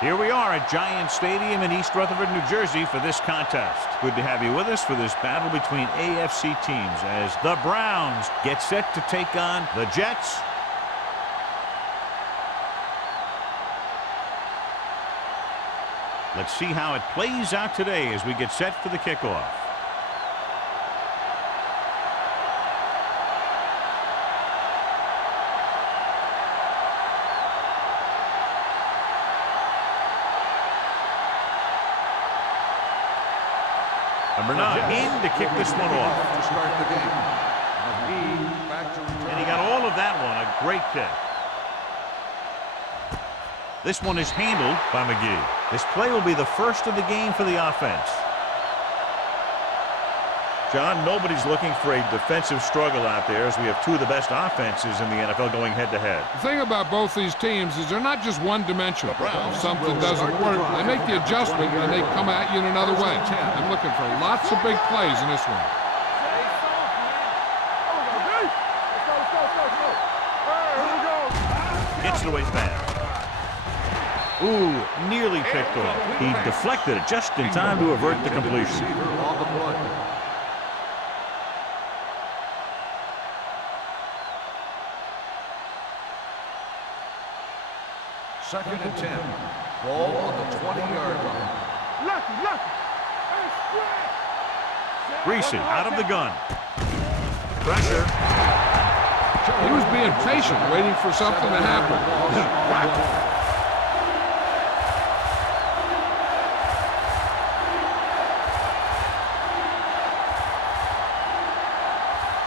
Here we are at Giant Stadium in East Rutherford, New Jersey for this contest. Good to have you with us for this battle between AFC teams as the Browns get set to take on the Jets. Let's see how it plays out today as we get set for the kickoff. Number 9 in to kick this one off. To start the game. And he got all of that one. A great kick. This one is handled by McGee. This play will be the first of the game for the offense. John, nobody's looking for a defensive struggle out there as we have two of the best offenses in the NFL going head-to-head. The thing about both these teams is they're not just one-dimensional. If something doesn't work, they make the adjustment and they come at you in another way. I'm looking for lots of big plays in this one. Gets it away fast. Ooh, nearly picked off. He deflected it just in time to avert the completion. Second and 10. Ball on the 20-yard line. Greasy out of the gun. Pressure. He was being patient, waiting for something to happen.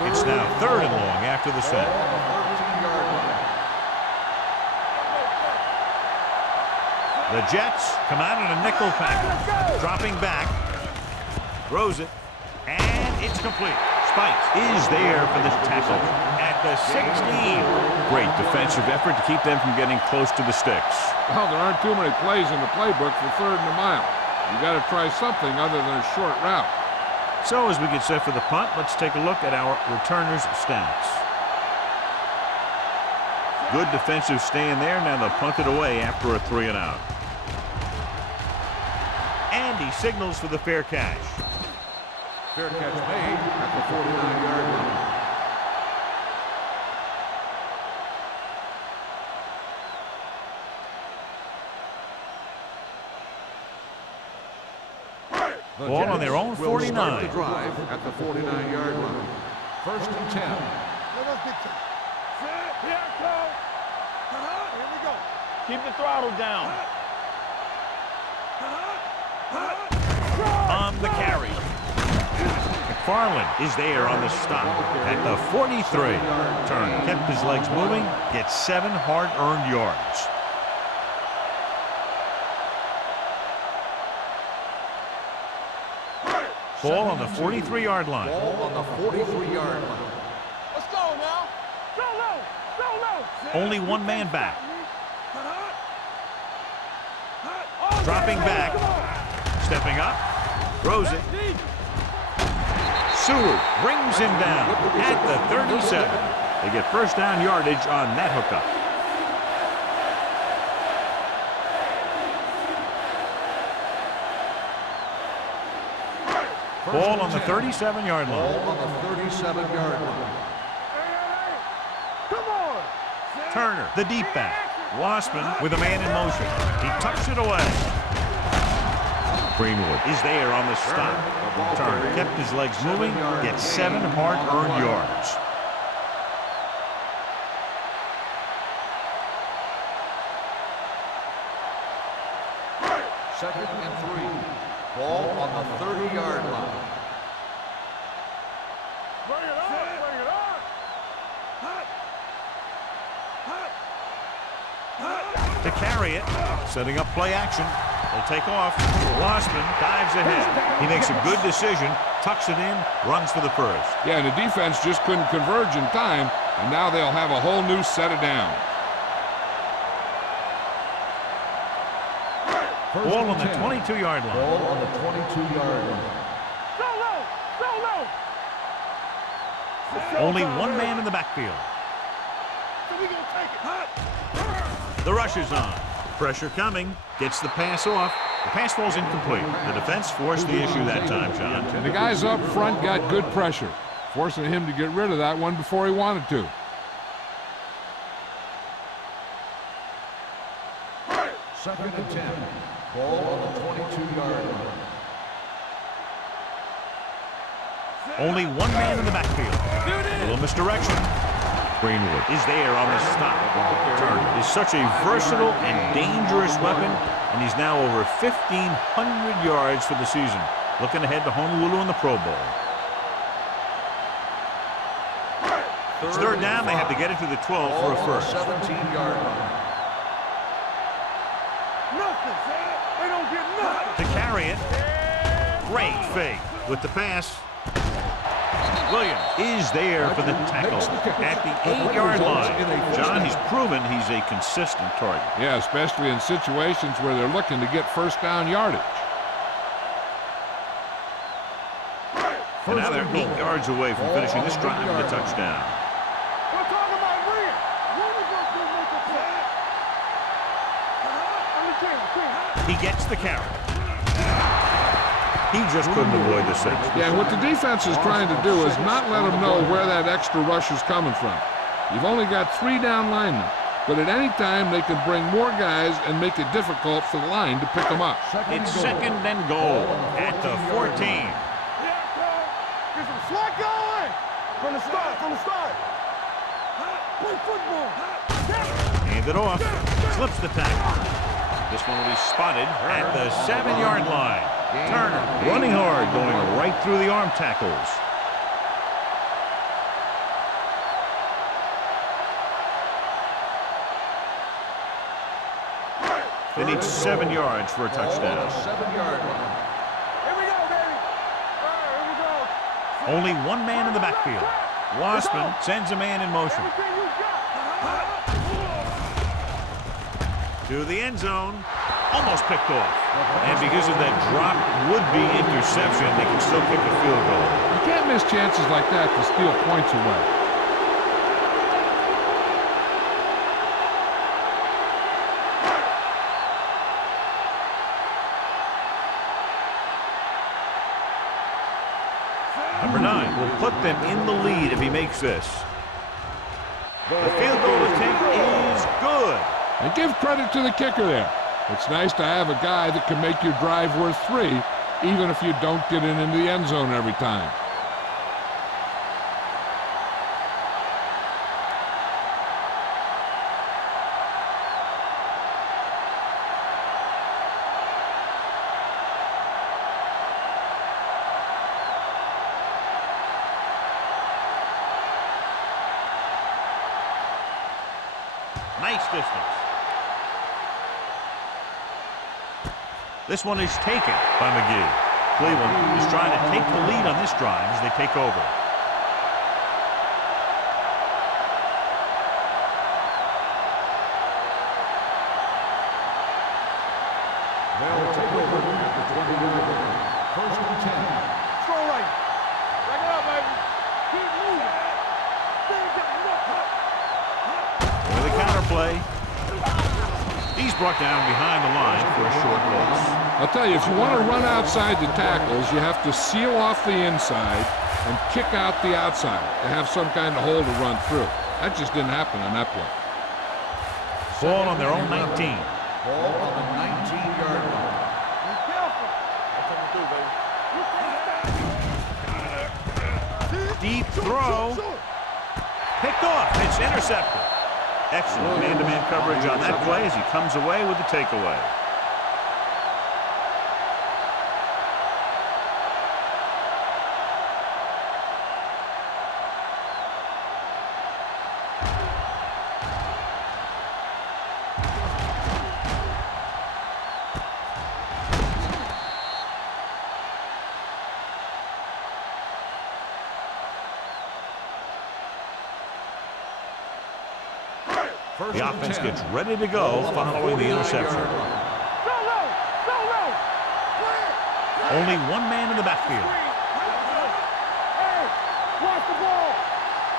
It's now 3rd and long after the set. The Jets come out in a nickel package. Dropping back. Throws it. And it's complete. Spikes is there for the tackle at the 16. Great defensive effort to keep them from getting close to the sticks. Well, there aren't too many plays in the playbook for 3rd and a mile. You got to try something other than a short route. So as we get set for the punt, let's take a look at our returners' stats. Good defensive stand there. Now they'll punt it away after a 3 and out. And he signals for the fair catch. Fair catch made at the 49-yard line. Ball on their own 49. The drive at the 49-yard line. 1st and 10. Here we go. Keep the throttle down. On the carry. McFarland is there on the stop at the 43. Turner kept his legs moving, gets 7 hard-earned yards. Ball on the 43-yard line. Ball on the 43-yard line. Let's go now. Go low. Go low. Only one man back. Dropping back. Stepping up. Throws it. Seward brings him down at the 37. They get first down yardage on that hookup. Ball on the 37-yard line. Ball on the 37-yard line. Come on. Turner, the deep back. Wassman with a man in motion. He tucks it away. Greenwood is there on the stop. Turner kept his legs moving, gets 7 hard-earned yards. Second and 3. Ball on the 30-yard line. Bring it on. Bring it on. To carry it, setting up play action. They'll take off. Wassman dives ahead. He makes a good decision, tucks it in, runs for the first. Yeah, and the defense just couldn't converge in time, and now they'll have a whole new set of downs. Ball on the 22-yard line. Ball on the 22-yard line. Go low. Go low. Only one man in the backfield. So we gonna take it. The rush is on. Pressure coming. Gets the pass off. The pass falls incomplete. The defense forced the issue that time, John. And the guys up front got good pressure, forcing him to get rid of that one before he wanted to. Second and 10. Ball on the 22-yard line. Only one man in the backfield. A little misdirection. Greenwood is there on the stop. Turner is such a versatile and dangerous weapon, and he's now over 1,500 yards for the season. Looking ahead to Honolulu in the Pro Bowl. It's third down. They have to get it to the 12 for a first. 17-yard line. Nothing, Sam. They don't get nothing. To carry it. Great fake with the pass. Williams is there for the tackle at the 8-yard line. John, he's proven he's a consistent target. Yeah, especially in situations where they're looking to get first down yardage. And now they're 8 yards away from finishing this drive with a touchdown. We're talking about real. When you going to make a play? He gets the carry. He just couldn't avoid the six. Yeah, what the defense is trying to do is not let them know where that extra rush is coming from. You've only got 3 down linemen, but at any time they can bring more guys and make it difficult for the line to pick them up. It's second and goal at the 14. Yeah, get some slack going. From the start, Play football. Hand it off. Slips the tackle. This one will be spotted at the 7-yard line. Turner running hard, going right through the arm tackles. They need 7 yards for a touchdown. 7-yard line. Here we go, baby. Here we go. Only one man in the backfield. Wassman sends a man in motion. Everything you got. To the end zone. Almost picked off. And because of that drop would-be interception, they can still kick a field goal. You can't miss chances like that to steal points away. Number 9 will put them in the lead if he makes this. The field goal attempt is good. And give credit to the kicker there. It's nice to have a guy that can make your drive worth 3, even if you don't get it into the end zone every time. Nice distance. This one is taken by McGee. Cleveland is trying to take the lead on this drive as they take over. They'll take over at the 20-yard line. First and 10. Throw right. Back it up, baby. Keep moving. With a counter play. He's brought down behind the line for a short loss. I'll tell you, if you want to run outside the tackles, you have to seal off the inside and kick out the outside to have some kind of hole to run through. That just didn't happen on that play. Ball on their own 19. Ball on the 19-yard line. Be careful. Deep throw. Picked off. It's intercepted. Excellent man-to-man coverage on that play as he comes away with the takeaway. The offense gets ready to go following the interception. Only one man in the backfield. Hey, watch the ball.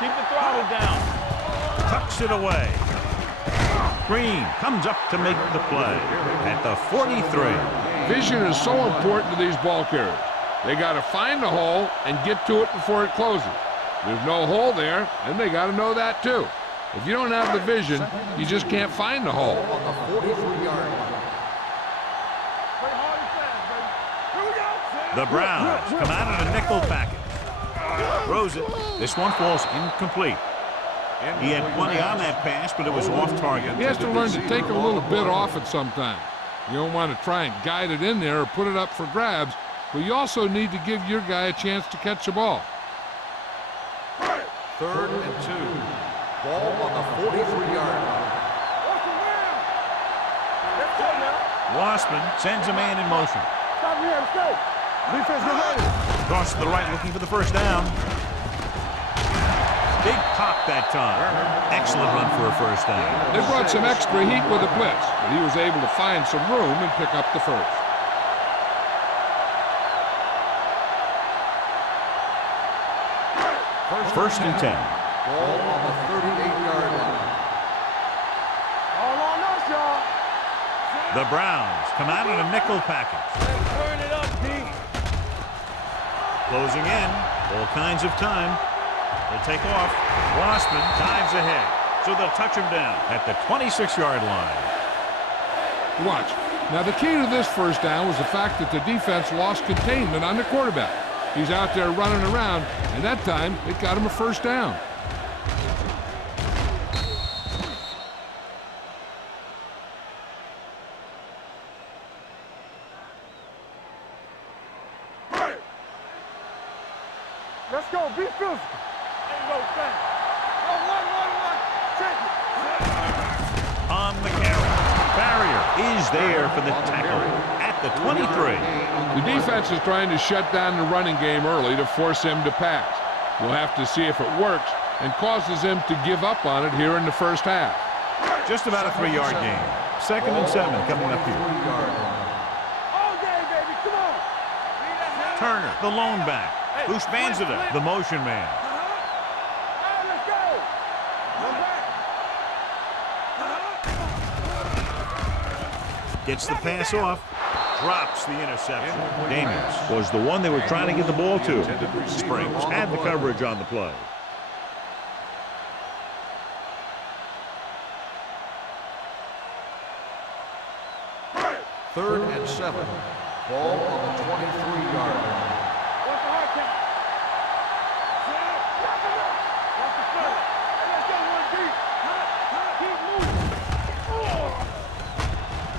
Keep the throttle down. Tucks it away. Green comes up to make the play at the 43. Vision is so important to these ball carriers. They got to find the hole and get to it before it closes. There's no hole there, and they got to know that too. If you don't have the vision, you just can't find the hole. On the 43-yard line. Play hard and fast, baby. Here we go. The Browns come out in a nickel package. Throws it. This one falls incomplete. He had plenty on that pass, but it was off target. He has to learn to take a little bit off it sometimes. You don't want to try and guide it in there or put it up for grabs, but you also need to give your guy a chance to catch the ball. 3rd and 2. Ball on the 43-yard line. Let's go now. Wassman sends a man in motion. Stop here. Let's go. Defense, get ready. Cross to the right, looking for the first down. Big pop that time. Excellent run for a first down. They brought some extra heat with a blitz, but he was able to find some room and pick up the first. First and 10. Ball on the 38-yard line. All on us, y'all. The Browns come out in a nickel package. Turn it up, D. Closing in. All kinds of time. They take off. Wassman dives ahead. So they'll touch him down at the 26-yard line. Watch. Now the key to this first down was the fact that the defense lost containment on the quarterback. He's out there running around, and that time it got him a first down. Let's go. Be physical. Ain't no thing. Go, one. Check it. On the carry. Barrier is there for the tackle at the 23. The defense is trying to shut down the running game early to force him to pass. We'll have to see if it works and causes him to give up on it here in the first half. Just about a 3-yard gain. 2nd and 7 coming up here. All day, baby. Come on. Turner, the lone back. Who spans it up? The motion man. All right, let's go. Go back. Gets the pass off. Drops the interception. Daniels was the one they were trying to get the ball to. Springs had the coverage on the play. Third and 7. Ball on the 23-yard line. What's the hard count? What's the first? Hey, let's go one deep. Keep moving.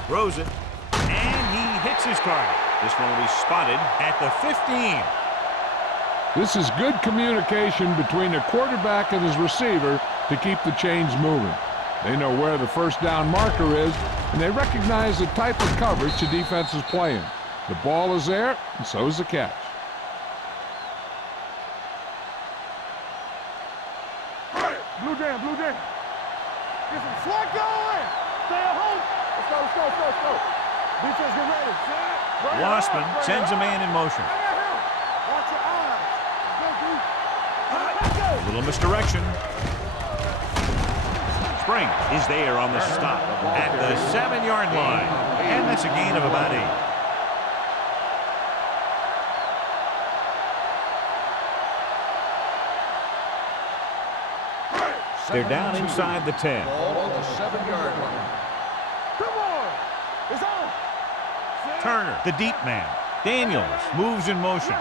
Throws it. And he hits his target. This one will be spotted at the 15. This is good communication between the quarterback and his receiver to keep the chains moving. They know where the first down marker is, and they recognize the type of coverage the defense is playing. The ball is there, and so is the catch. Blue jam. Get some slack going. Stay at home. Let's go. Defense, get ready. Wassman sends a man in motion. Watch your eyes. Go, dude. Let's go. A little misdirection. Spring is there on the stop at the 7-yard line. And that's a gain of about 8. They're down inside the 10. Ball on the 7-yard line. Come on. It's on. Turner, the deep man. Daniels moves in motion.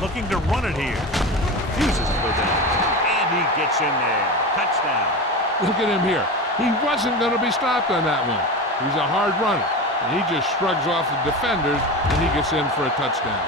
Looking to run it here. Fuses to go down. And he gets in there. Touchdown. Look at him here. He wasn't going to be stopped on that one. He's a hard runner, and he just shrugs off the defenders, and he gets in for a touchdown.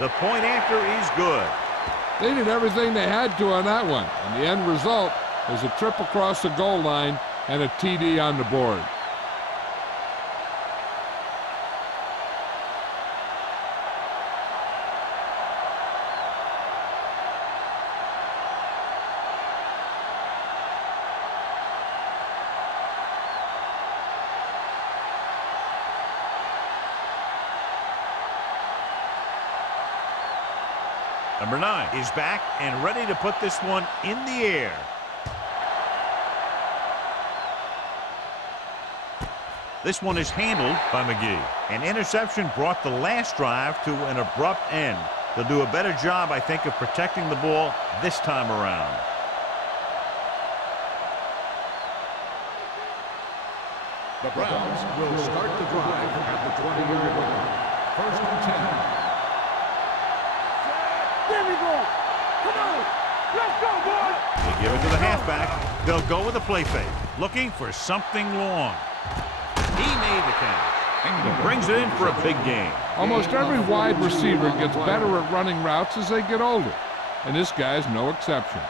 The point after is good. They did everything they had to on that one, and the end result is a trip across the goal line and a TD on the board. Number 9 is back and ready to put this one in the air. This one is handled by McGee. An interception brought the last drive to an abrupt end. They'll do a better job, I think, of protecting the ball this time around. The Browns will start the drive at the 20-yard line. First and 10. There we go. Come on. Let's go, boys. They give it to the halfback. They'll go with a play fake, looking for something long. He made the catch. He brings it in for a big gain. Almost every wide receiver gets better at running routes as they get older, and this guy's no exception.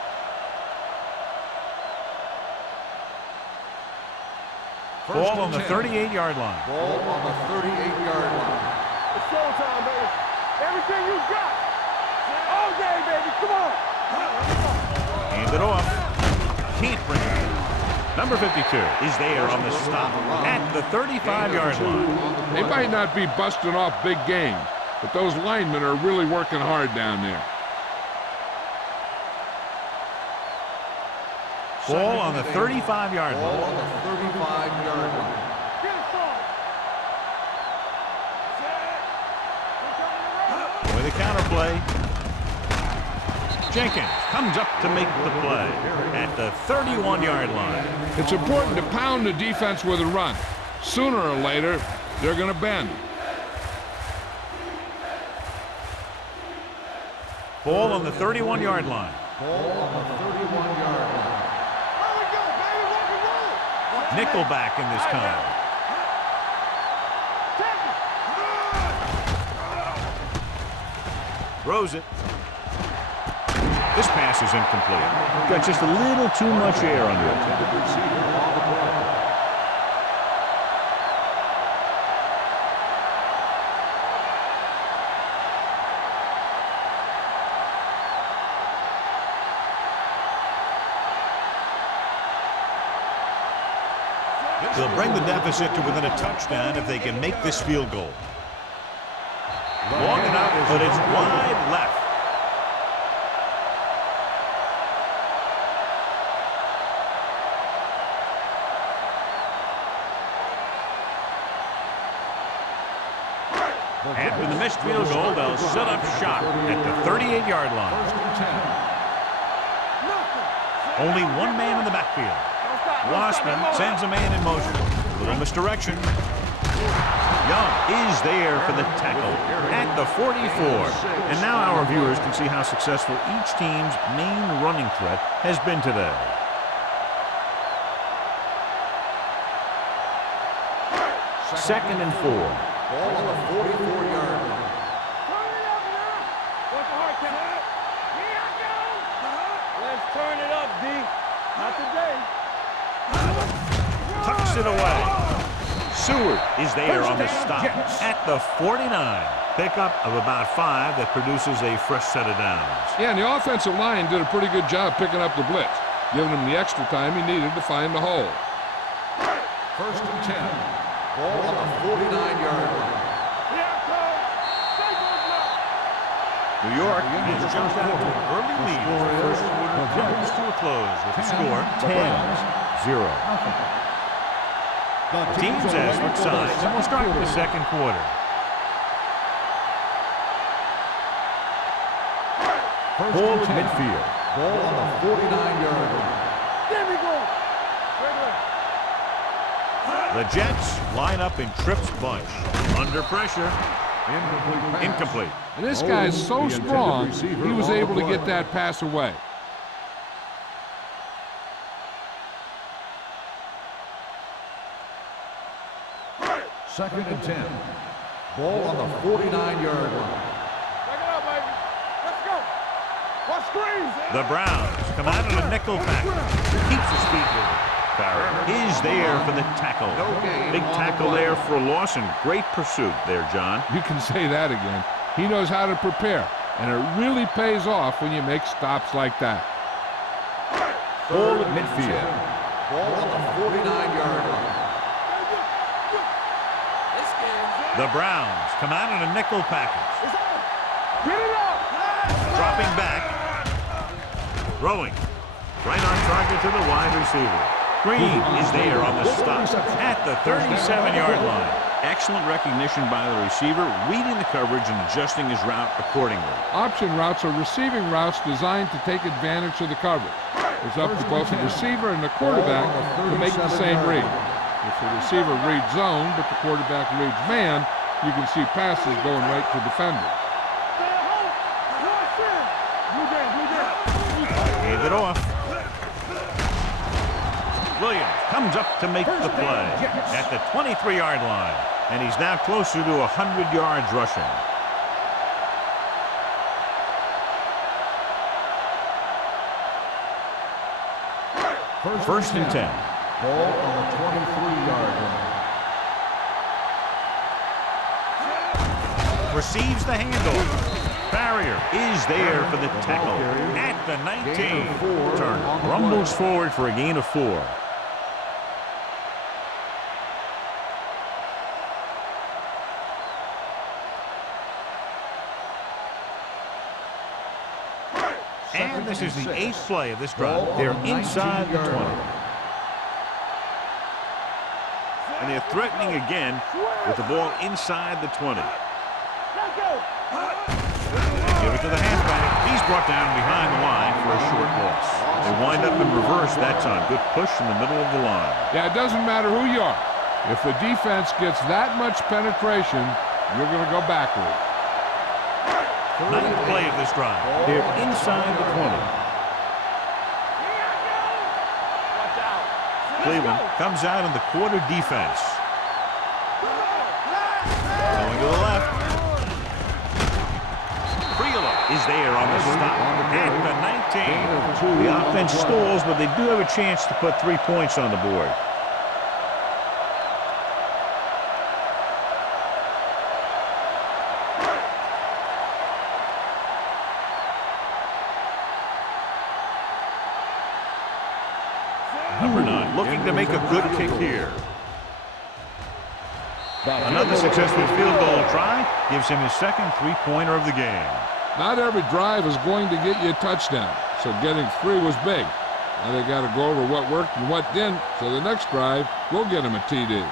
Ball on the 38-yard line. Ball on the 38-yard line. It's showtime, baby. Everything you got. All day, baby. Come on. Hand it off. Can't bring it in. Number 52 is there on the stop at the 35-yard line. They might not be busting off big games, but those linemen are really working hard down there. Ball on the 35-yard Ball line. on the 35-yard line. Get it started. With a counter play. Jenkins comes up to make the play at the 31-yard line. It's important to pound the defense with a run. Sooner or later, they're going to bend. Ball on the 31-yard line. Ball on the 31-yard line. There we go, baby. Rock and roll. Nickelback in this time. Throws it. This pass is incomplete. Got just a little too much air under it. They'll bring the deficit to within a touchdown if they can make this field goal. Long enough, but it's wide left. After the missed field goal, they'll set up shop at the 38-yard line. Only one man in the backfield. Wassman sends a man in motion. Little misdirection. Young is there for the tackle at the 44. And now our viewers can see how successful each team's main running threat has been today. Second and 4. Ball on the 44-yard line. Let's turn it up, D. Not today. Tucks it away. Seward is there on the stop at the 49. Pickup of about 5 that produces a fresh set of downs. Yeah, and the offensive line did a pretty good job picking up the blitz, giving him the extra time he needed to find the hole. First and 10. Ball on the 49-yard line. New York has jumped out to an early lead. The first quarter comes to a close with the score 10-0. Teams as look sides, and we'll start with the second quarter. Ball at midfield. Ball on the 49-yard line. There we go. The Jets line up in Tripp's bunch. Under pressure. Incomplete. And this guy's so strong, he was able to get that pass away. Second and 10. Ball on the 49-yard line. Back it up, The Browns come out in a nickel package. Keeps his feet moving. Farrell is there for the tackle. Big tackle there for a loss and great pursuit there, John. You can say that again. He knows how to prepare, and it really pays off when you make stops like that. Ball at midfield. Ball on the 49-yard line. The Browns come out in a nickel package. Get it up! Dropping back. Throwing. Right on target to the wide receiver. Green is there on the stop at the 37-yard line. Excellent recognition by the receiver, reading the coverage and adjusting his route accordingly. Option routes are receiving routes designed to take advantage of the coverage. It's up to both the receiver and the quarterback to make the same read. If the receiver reads zone, but the quarterback reads man, you can see passes going right to defenders. Gave it off. Williams comes up to make the play at the 23-yard line. And he's now closer to 100 yards rushing. First and 10. Ball on the 23-yard line. Receives the handoff. Barrier is there for the tackle at the 19. Turner rumbles forward for a gain of 4. And this is the 8th play of this drive. They're inside the 20. And they're threatening again with the ball inside the 20. Give it to the halfback. He's brought down behind the line for a short loss. They wind up in reverse that time. Good push in the middle of the line. Yeah, it doesn't matter who you are. If the defense gets that much penetration, you're going to go backward. 9th play of this drive. They're inside the 20. Cleveland comes out in the quarter defense. Going to the left. Is there on the stop at the 19. The offense stalls, but they do have a chance to put 3 points on the board. Number 9 looking to make a good kick here. Another successful field goal try gives him his second 3-pointer of the game. Not every drive is going to get you a touchdown, so getting 3 was big. Now they got to go over what worked and what didn't, so the next drive will get him a TD.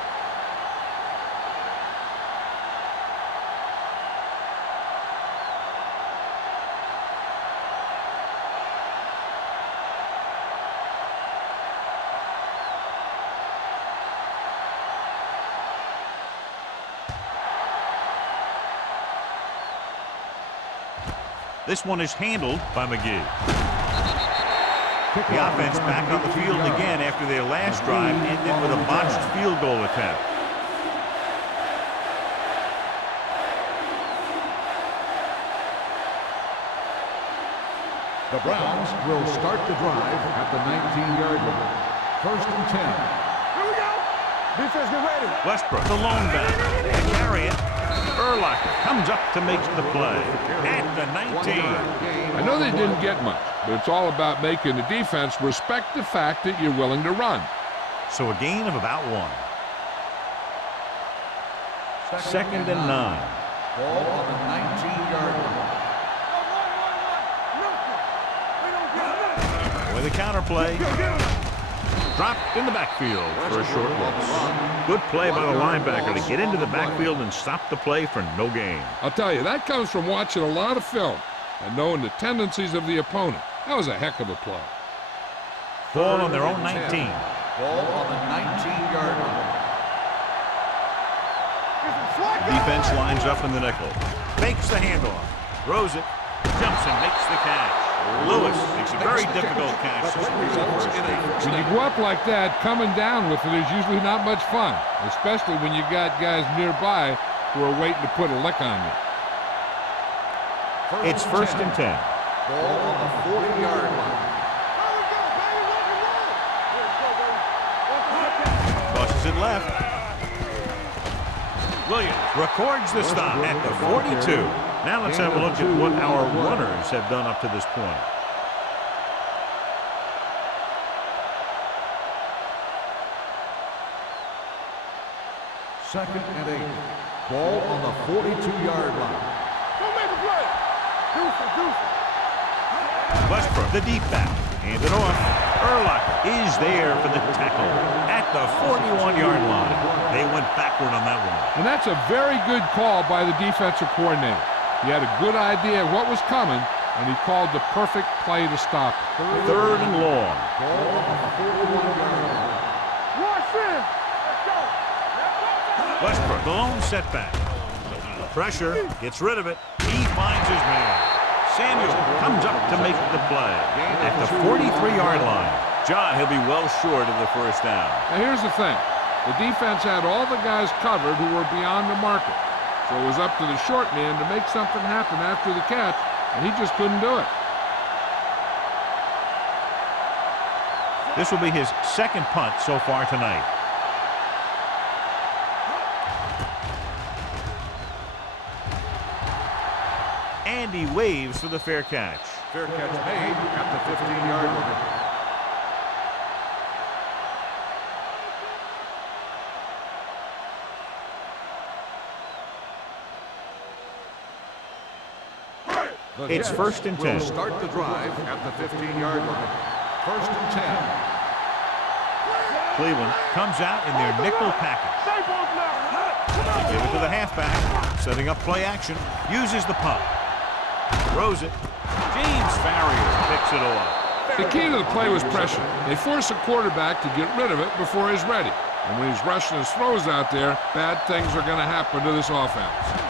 This one is handled by McGee. The offense back on the field again after their last drive ended with a botched field goal attempt. The Browns will start the drive at the 19-yard line. First and 10. Here we go. Defense, get ready. Westbrook, the lone back, to carry it. Urlacher comes up to make the play at the 19. I know they didn't get much, but it's all about making the defense respect the fact that you're willing to run. So a gain of about 1. Second and 9. Ball on the 19-yard line. With a counter play. Dropped in the backfield for a short loss. Good play by the linebacker to get into the backfield and stop the play for no gain. I'll tell you, that comes from watching a lot of film and knowing the tendencies of the opponent. That was a heck of a play. Ball on their own 19. Ball on the 19-yard line. Defense lines up in the nickel. Fakes the handoff. Throws it. Jumps and makes the catch. Lewis makes a very difficult catch. When you go up like that, coming down with it is usually not much fun, especially when you got guys nearby who are waiting to put a lick on you. It's first and 10. Ball on the 40-yard line. There we go, baby. Rock and roll. Let's go, baby. Tosses it left. Williams records the stop at the 42. Now let's have a look at what our runners have done up to this point. Second and 8. Ball on the 42-yard line. Don't make a play. Deuce it. Westbrook, the deep back, hand it off. Urlacher is there for the tackle at the 41-yard line. They went backward on that one. And that's a very good call by the defensive coordinator. He had a good idea of what was coming, and he called the perfect play to stop it. Third and long. Ball on the 41-yard line. Rush in. Let's go. Westbrook, the lone setback. The pressure, gets rid of it. He finds his man. Samuel comes up to make the play at the 43-yard line. John, he'll be well short of the first down. Now here's the thing. The defense had all the guys covered who were beyond the marker. So it was up to the short man to make something happen after the catch, and he just couldn't do it. This will be his second punt so far tonight. And he waves for the fair catch. Fair catch made at the 15-yard line. It's first and 10. Will start the drive at the 15-yard line. First and 10. Cleveland comes out in their nickel package. Stay both now. They give it to the halfback, setting up play action, uses the pump. Throws it. James Farrier picks it off. The key to the play was pressure. They force a quarterback to get rid of it before he's ready. And when he's rushing his throws out there, bad things are going to happen to this offense.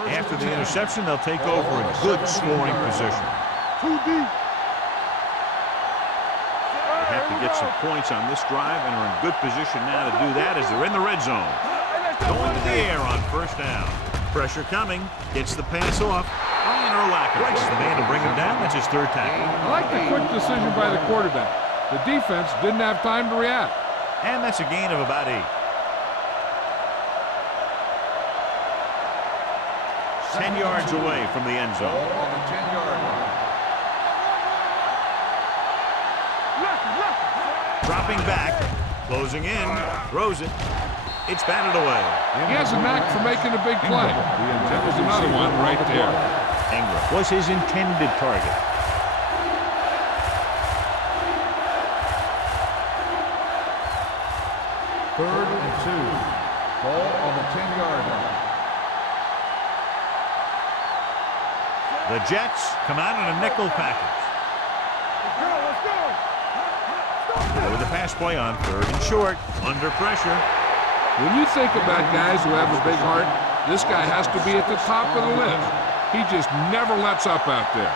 After the interception, they'll take over a good scoring position. Too deep. They have to get some points on this drive and are in good position now to do that as they're in the red zone. Going to the air on first down. Pressure coming. Gets the pass off. Brian Urlacher is the man to bring him down. That's his third tackle. I like the quick decision by the quarterback. The defense didn't have time to react. And that's a gain of about 8. 10 yards away from the end zone. Ball on the 10-yard line. Dropping back, closing in, throws it. It's batted away. He has a knack for making a big play. That was another one right there. Ingram was his intended target. Third and 2. Ball on the 10-yard line. The Jets come out in a nickel package. Let's go. With the pass play on third and short, under pressure. When you think about guys who have a big heart, this guy has to be at the top of the list. He just never lets up out there.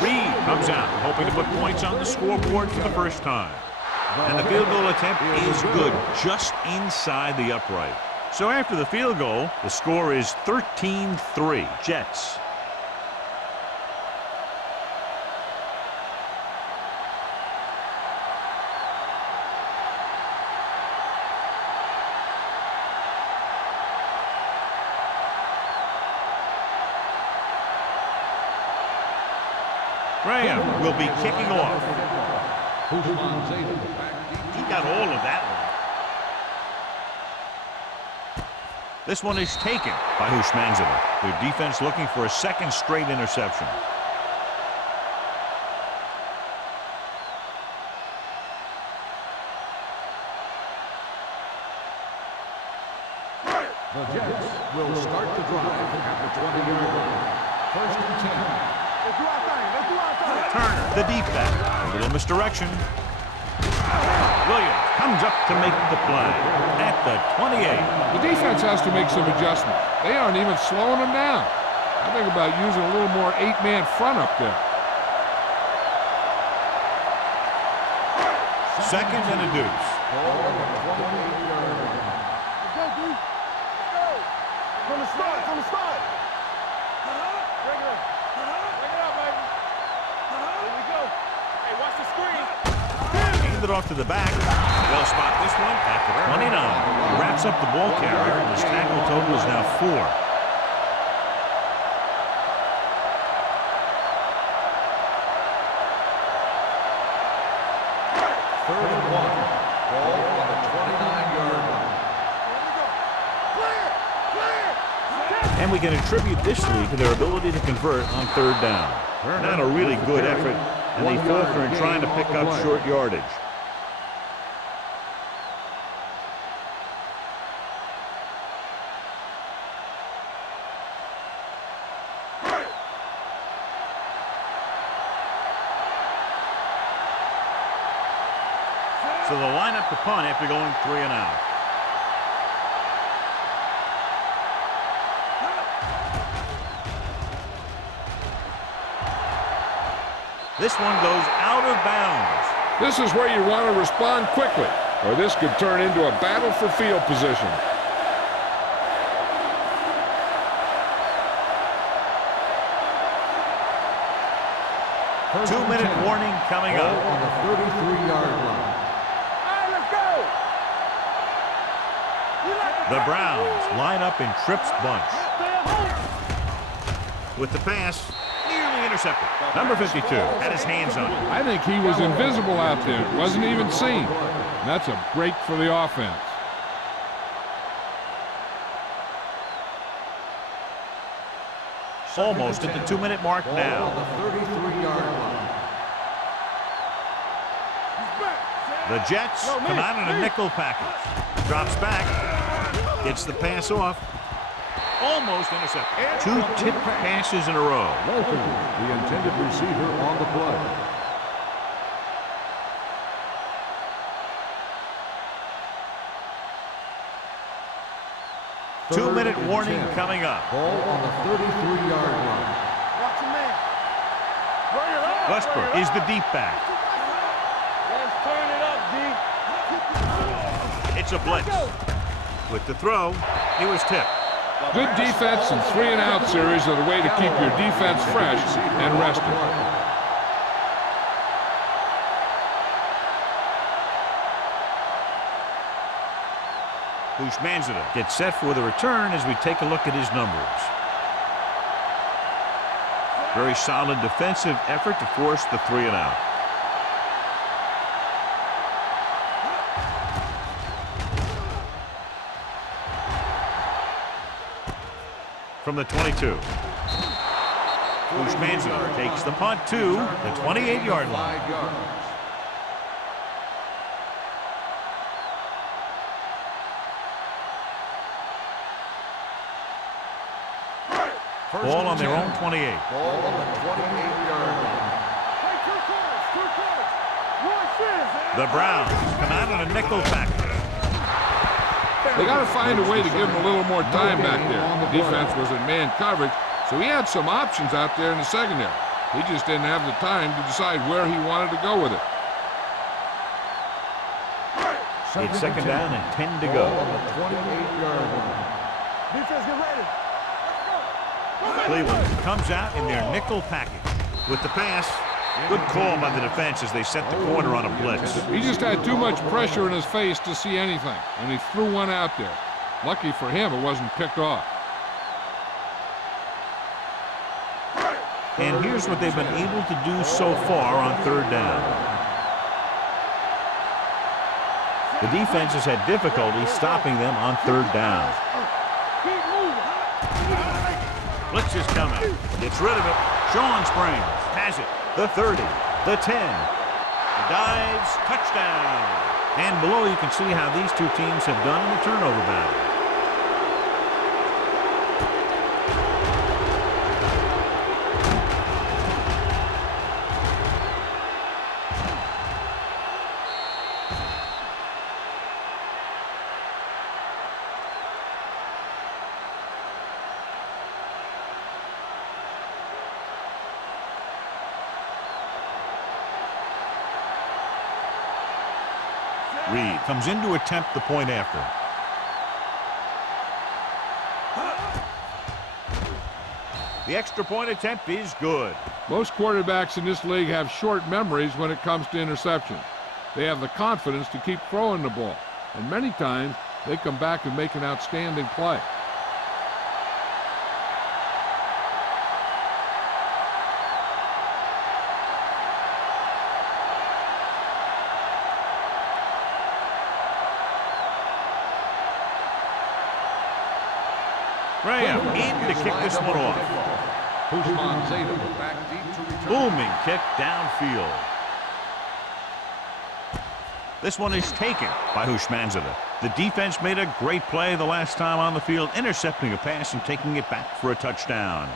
Reed comes out, hoping to put points on the scoreboard for the first time. And the field goal attempt is good, just inside the upright. So after the field goal, the score is 13-3, Jets. Graham will be kicking off. He got all of that one. This one is taken by Hushmanzada. Their defense looking for a second straight interception. The Jets will start the drive at the 20-yard line. First and 10. Let's do our thing. Let's do our thing. Turner, the deep back. A little misdirection. Williams comes up to make the play at the 28. The defense has to make some adjustments. They aren't even slowing them down. I think about using a little more 8-man front up there. Second and a deuce. Ball on the 28-yard line. Let's go, D. Let's go. From the start. From the start. Break it up. Break it up, baby. Here we go. Hey, watch the screen. Hand it off to the back. They'll spot this one at the 29. He wraps up the ball carrier, and his tackle total is now 4. Third and 1. Ball on the 29-yard line. Clear. And we can attribute this lead to their ability to convert on third down. Not a really good effort, and they falter in trying to pick up short yardage. So they'll line up the punt after going 3 and out. This one goes out of bounds. This is where you want to respond quickly, or this could turn into a battle for field position. Two-minute warning coming Ball up. on the 33-yard line. All right, let's go. You like The Browns line up in Tripp's bunch. Stay at home. With the pass, nearly intercepted. Number 52 had his hands on it. I think he was invisible out there. Wasn't even seen. And that's a break for the offense. Almost at the 2-minute mark Ball now. on the 33-yard line. The Jets come out in a nickel package. Drops back. Gets the pass off. Almost intercepted. 2 tipped passes in a row. Welcome, the intended receiver on the play. Two-minute Third and warning 10. coming up. Ball on the 33-yard line. Watch your man. Bring it up. Westbrook is the deep back. Let's turn it up, D. It's a blitz. With the throw, it was tipped. Good defense and 3-and-out series are the way to keep your defense fresh and rested. Bushmanzada gets set for the return as we take a look at his numbers. Very solid defensive effort to force the 3-and-out. From the 22. Bushmanzada takes the punt to the 28-yard line. 5 yards. Ball on their own 28. Ball on the 28-yard line. Hey, two corners. One fist. The Browns come out in a nickel package. They got to find a way to give him a little more time back there. The defense was in man coverage, so he had some options out there in the secondary. He just didn't have the time to decide where he wanted to go with it. It's second down and 10 to Ball go. on the 28-yard line. Defense, get ready. Cleveland comes out in their nickel package. With the pass, good call by the defense as they set the corner on a blitz. He just had too much pressure in his face to see anything, and he threw one out there. Lucky for him, it wasn't picked off. And here's what they've been able to do so far on third down. The defense has had difficulty stopping them on third down. Keep moving. Blitz is coming. Gets rid of it. Sean Springs has it. The 30. The 10. Dives. Touchdown. And below you can see how these two teams have done in the turnover battle. Reed comes in to attempt the point after. The extra point attempt is good. Most quarterbacks in this league have short memories when it comes to interception. They have the confidence to keep throwing the ball, and many times they come back and make an outstanding play. Graham in to kick this one off. Back deep to return. Booming kick downfield. This one is taken by Hushmanzada. The defense made a great play the last time on the field, intercepting a pass and taking it back for a touchdown.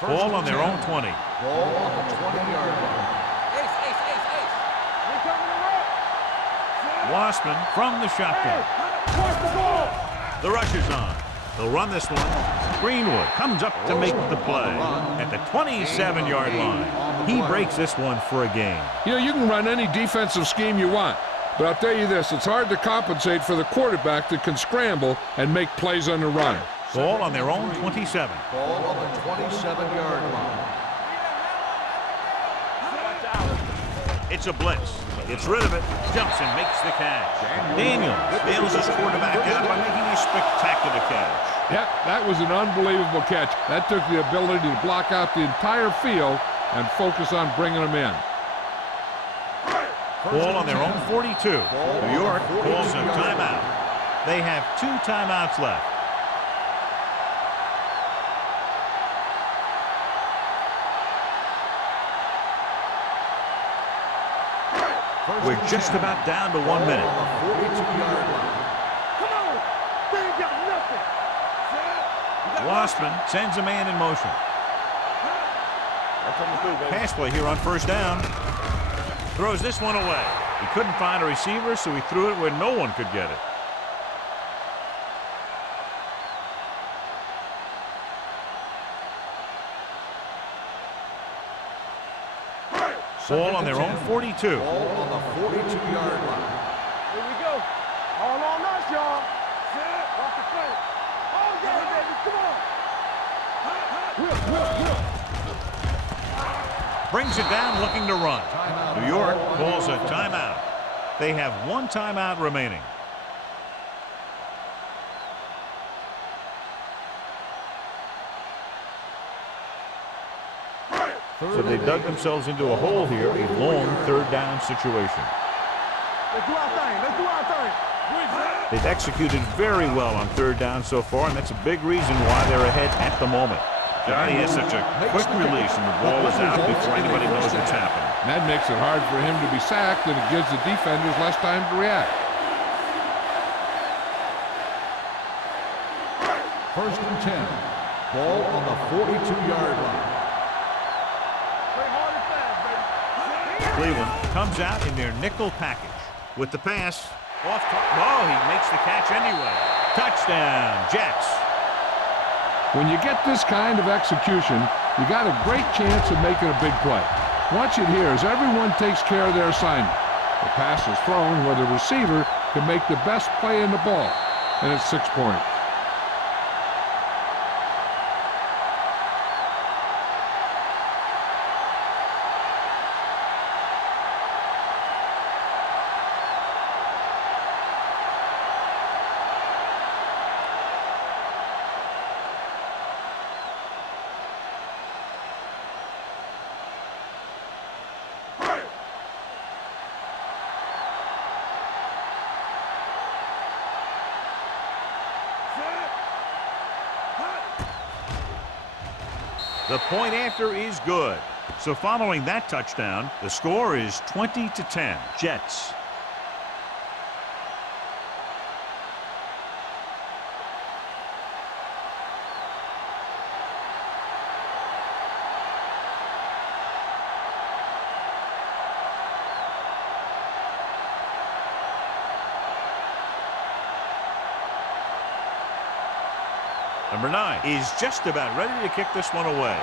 Ball on their own 20. Ball on the 20-yard line. Wassman from the shotgun. The rush is on. They'll run this one. Greenwood comes up to make the play at the 27-yard line. He breaks this one for a gain. You know, you can run any defensive scheme you want, but I'll tell you this, it's hard to compensate for the quarterback that can scramble and make plays on the run. Ball on their own 27. Ball on the 27-yard line. It's a blitz. Gets rid of it. Jumps and makes the catch. Daniels bails his quarterback out by making a spectacular catch. Yep, that was an unbelievable catch. That took the ability to block out the entire field and focus on bringing them in. Ball on their own 42. New York calls a timeout. They have 2 timeouts left. We're just about down to 1 minute. 42-yard line. Come on! They ain't got nothing! Wassman sends a man in motion. Pass play here on first down. Throws this one away. He couldn't find a receiver, so he threw it where no one could get it. Ball on their own 42. Ball on the 42-yard line. Here we go. All on us, y'all. Off the fence. Oh, yeah, baby, come on. Brings it down looking to run. New York calls a timeout. They have 1 timeout remaining. So they dug themselves into a hole here, a long 3rd down situation. Let's do our thing. Let's do our thing. They've executed very well on 3rd down so far, and that's a big reason why they're ahead at the moment. Johnny has such a quick release, and the ball is out before anybody knows what's happened. That makes it hard for him to be sacked, and it gives the defenders less time to react. First and 10. Ball on the 42-yard line. Cleveland comes out in their nickel package. With the pass, off to, oh, he makes the catch anyway. Touchdown, Jets. When you get this kind of execution, you got a great chance of making a big play. Watch it here as everyone takes care of their assignment. The pass is thrown where the receiver can make the best play in the ball, and it's 6 points. The point after is good. So following that touchdown, the score is 20-10, Jets. Number 9 is just about ready to kick this one away.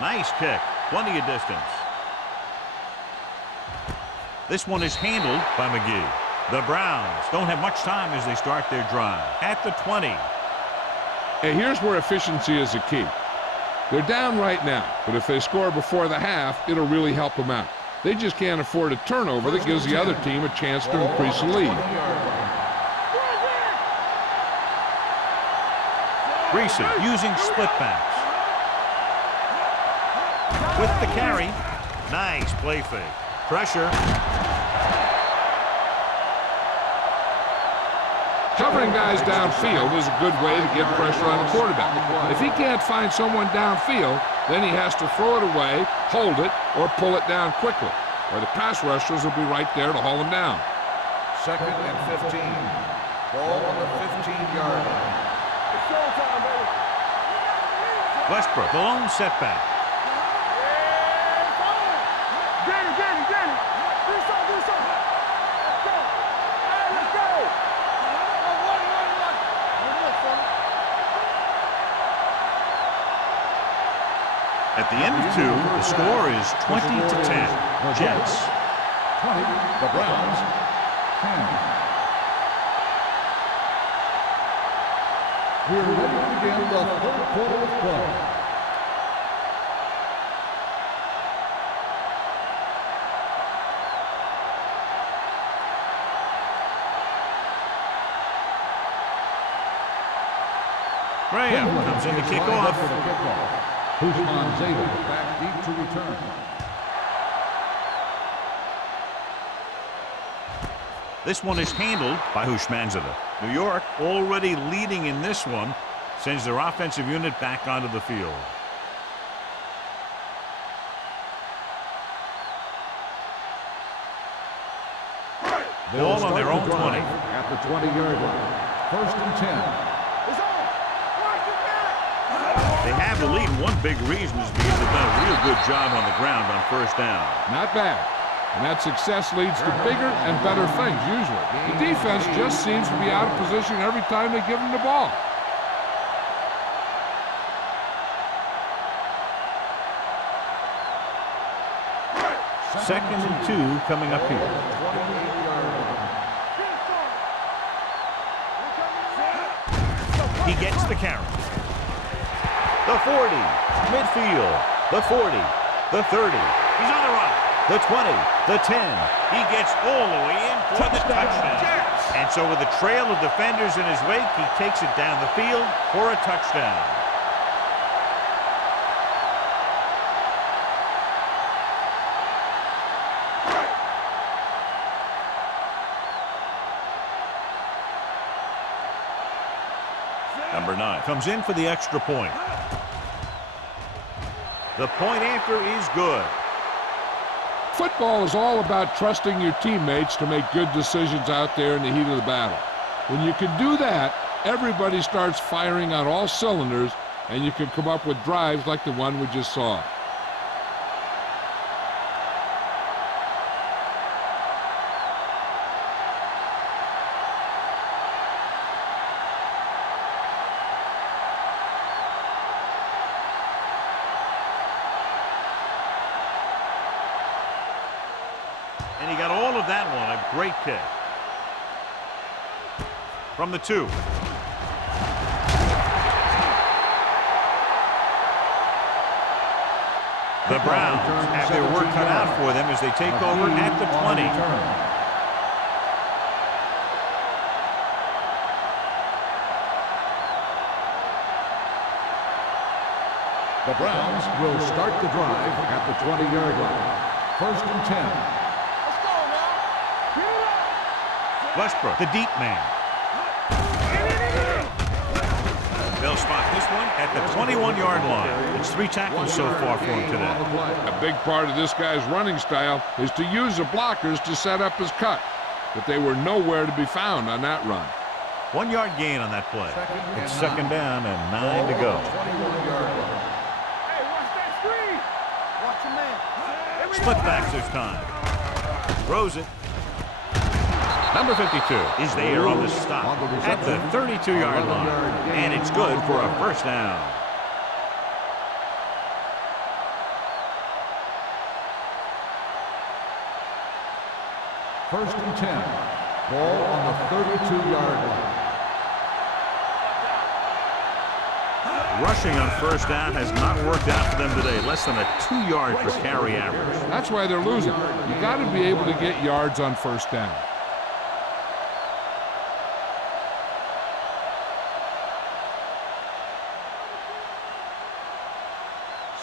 Nice kick. Plenty of distance. This one is handled by McGee. The Browns don't have much time as they start their drive. At the 20. Hey, here's where efficiency is the key. They're down right now, but if they score before the half, it'll really help them out. They just can't afford a turnover that gives the other team a chance to increase the lead. Greasy using split backs. With the carry. Nice play fake. Pressure. Covering guys downfield is a good way to get pressure on the quarterback. If he can't find someone downfield, then he has to throw it away, hold it, or pull it down quickly, or the pass rushers will be right there to haul him down. 2nd and 15. Ball on the 15-yard line. It's showtime, baby. Westbrook, the lone setback. Danny. Do something. Let's go. Hey, let's go. Run. At the end of 2, the score is 20-10. Jets. 20, the Browns, 10. We're ready to begin the 3rd quarter of play. Graham comes in to kick off. Usman Zeta back deep to return. This one is handled by Hushmanzada. New York already leading in this one, sends their offensive unit back onto the field. Ball on their own 20. At the 20-yard line. 1st and 10. They have the lead, and one big reason is because they've done a real good job on the ground on 1st down. Not bad. And that success leads to bigger and better things, usually. The defense just seems to be out of position every time they give them the ball. Second and 2 coming up here. He gets the carry. The 40, midfield, the 40, the 30. He's on the run. The 20, the 10. He gets all the way in for the touchdown. And so with a trail of defenders in his wake, he takes it down the field for a touchdown. Number 9 comes in for the extra point. The point after is good. Football is all about trusting your teammates to make good decisions out there in the heat of the battle. When you can do that, everybody starts firing on all cylinders, and you can come up with drives like the one we just saw. And he got all of that one. A great kick. From the 2. The Browns have their work cut out for them as they take over at the 20. The Browns will start the drive at the 20-yard line. 1st and 10. Westbrook, the deep man. They'll spot this one at the 21-yard line. It's 3 tackles so far for him today. A big part of this guy's running style is to use the blockers to set up his cut, but they were nowhere to be found on that run. 1 yard gain on that play. It's 2nd down and 9 to go. Hey, watch that screen. Watch your man. Split backs this time. Throws it. Number 52 is there on the stop at the 32-yard line. And it's good for a 1st down. First and 10. Ball on the 32-yard line. Rushing on first down has not worked out for them today. Less than a 2-yard per carry average. That's why they're losing. You got to be able to get yards on first down.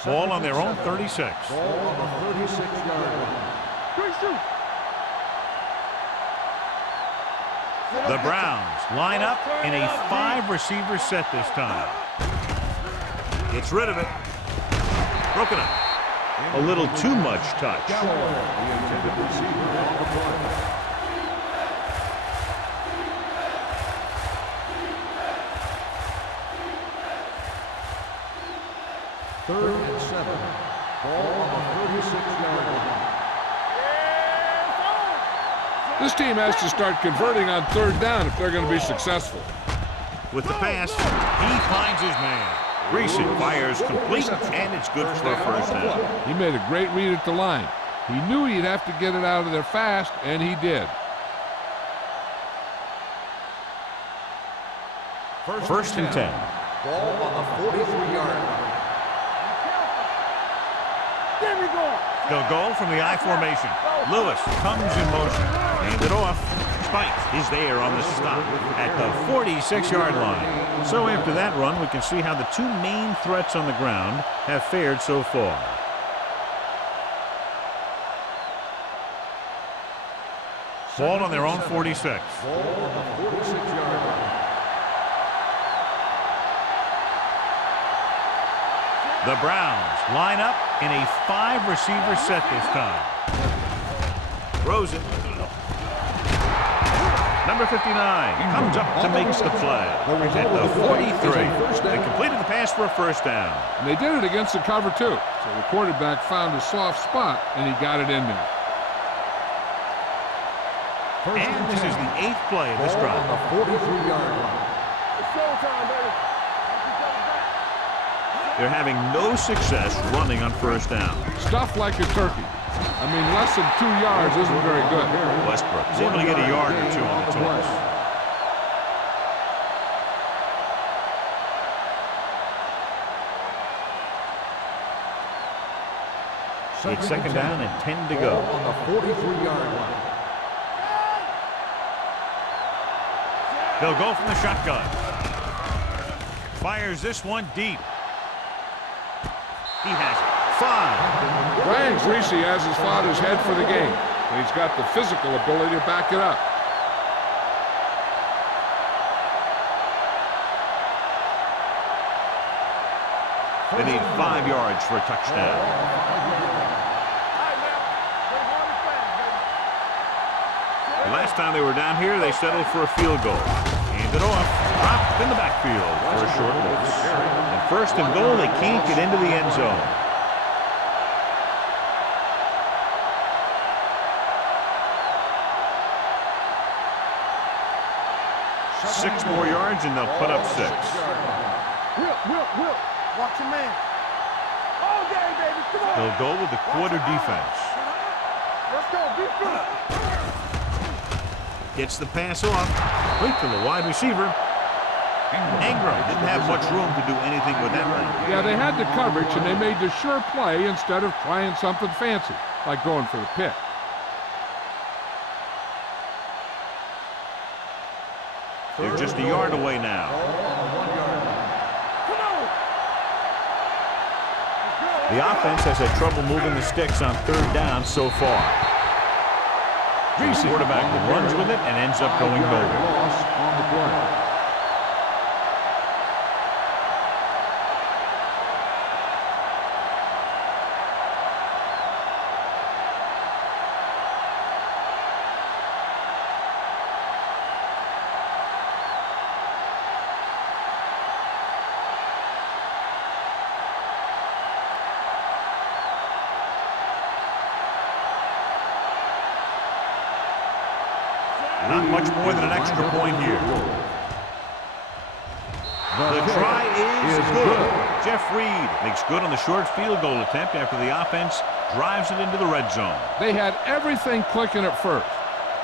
Ball on their own 36. Ball on the 36-yard line. The Browns line up in a 5-receiver set this time. Gets rid of it. Broken up. A little too much touch. The intended receiver on the play. Third and 7. Ball on the 36-yard line. This team has to start converting on third down if they're going to be successful. With the pass, he finds his man. Reese fires complete, and it's good for a first down. He made a great read at the line. He knew he'd have to get it out of there fast, and he did. First and 10. Ball on the 43-yard line. There we go. They'll go from the I formation. Lewis comes in motion. Hand it off. Spike is there on the stop at the 46-yard line. So after that run, we can see how the two main threats on the ground have fared so far. Ball on their own 46. Ball on the 46-yard line. The Browns line up in a 5-receiver set this time. Throws it. Number 59 comes up to make the play at the 43. They completed the pass for a first down. And they did it against the cover, too. So the quarterback found a soft spot, and he got it in there. And this is the 8th play of this Ball drive. on the 43-yard line. It's showtime, baby. They're having no success running on first down. Stuff like a turkey. I mean, less than 2 yards isn't very good. Westbrook is able to get a yard or two on the toss. It's second down and 10 to go. Ball on the 43-yard line. They'll go from the shotgun. Fires this one deep. He has it. 5. Brian Greasy has his father's head for the game, and he's got the physical ability to back it up. They need 5 yards for a touchdown. The last time they were down here, they settled for a field goal. Hand it off. Dropped in the backfield for a short loss. And first and goal, they can't get into the end zone. Six more yards, and they'll put up 6. Will. Watch your man. All day, baby. Come on. They'll go with the quarter defense. Let's go. Be good. Gets the pass off. Right to the wide receiver. Ingram didn't have much room to do anything with that one. Yeah, they had the coverage, and they made the sure play instead of trying something fancy, like going for the pick. They're just a yard away now. The offense has had trouble moving the sticks on third down so far. The quarterback runs with it and ends up going nowhere. Loss on the play. Not much more than an extra point here. The try is good. Jeff Reed makes good on the short field goal attempt after the offense drives it into the red zone. They had everything clicking at first.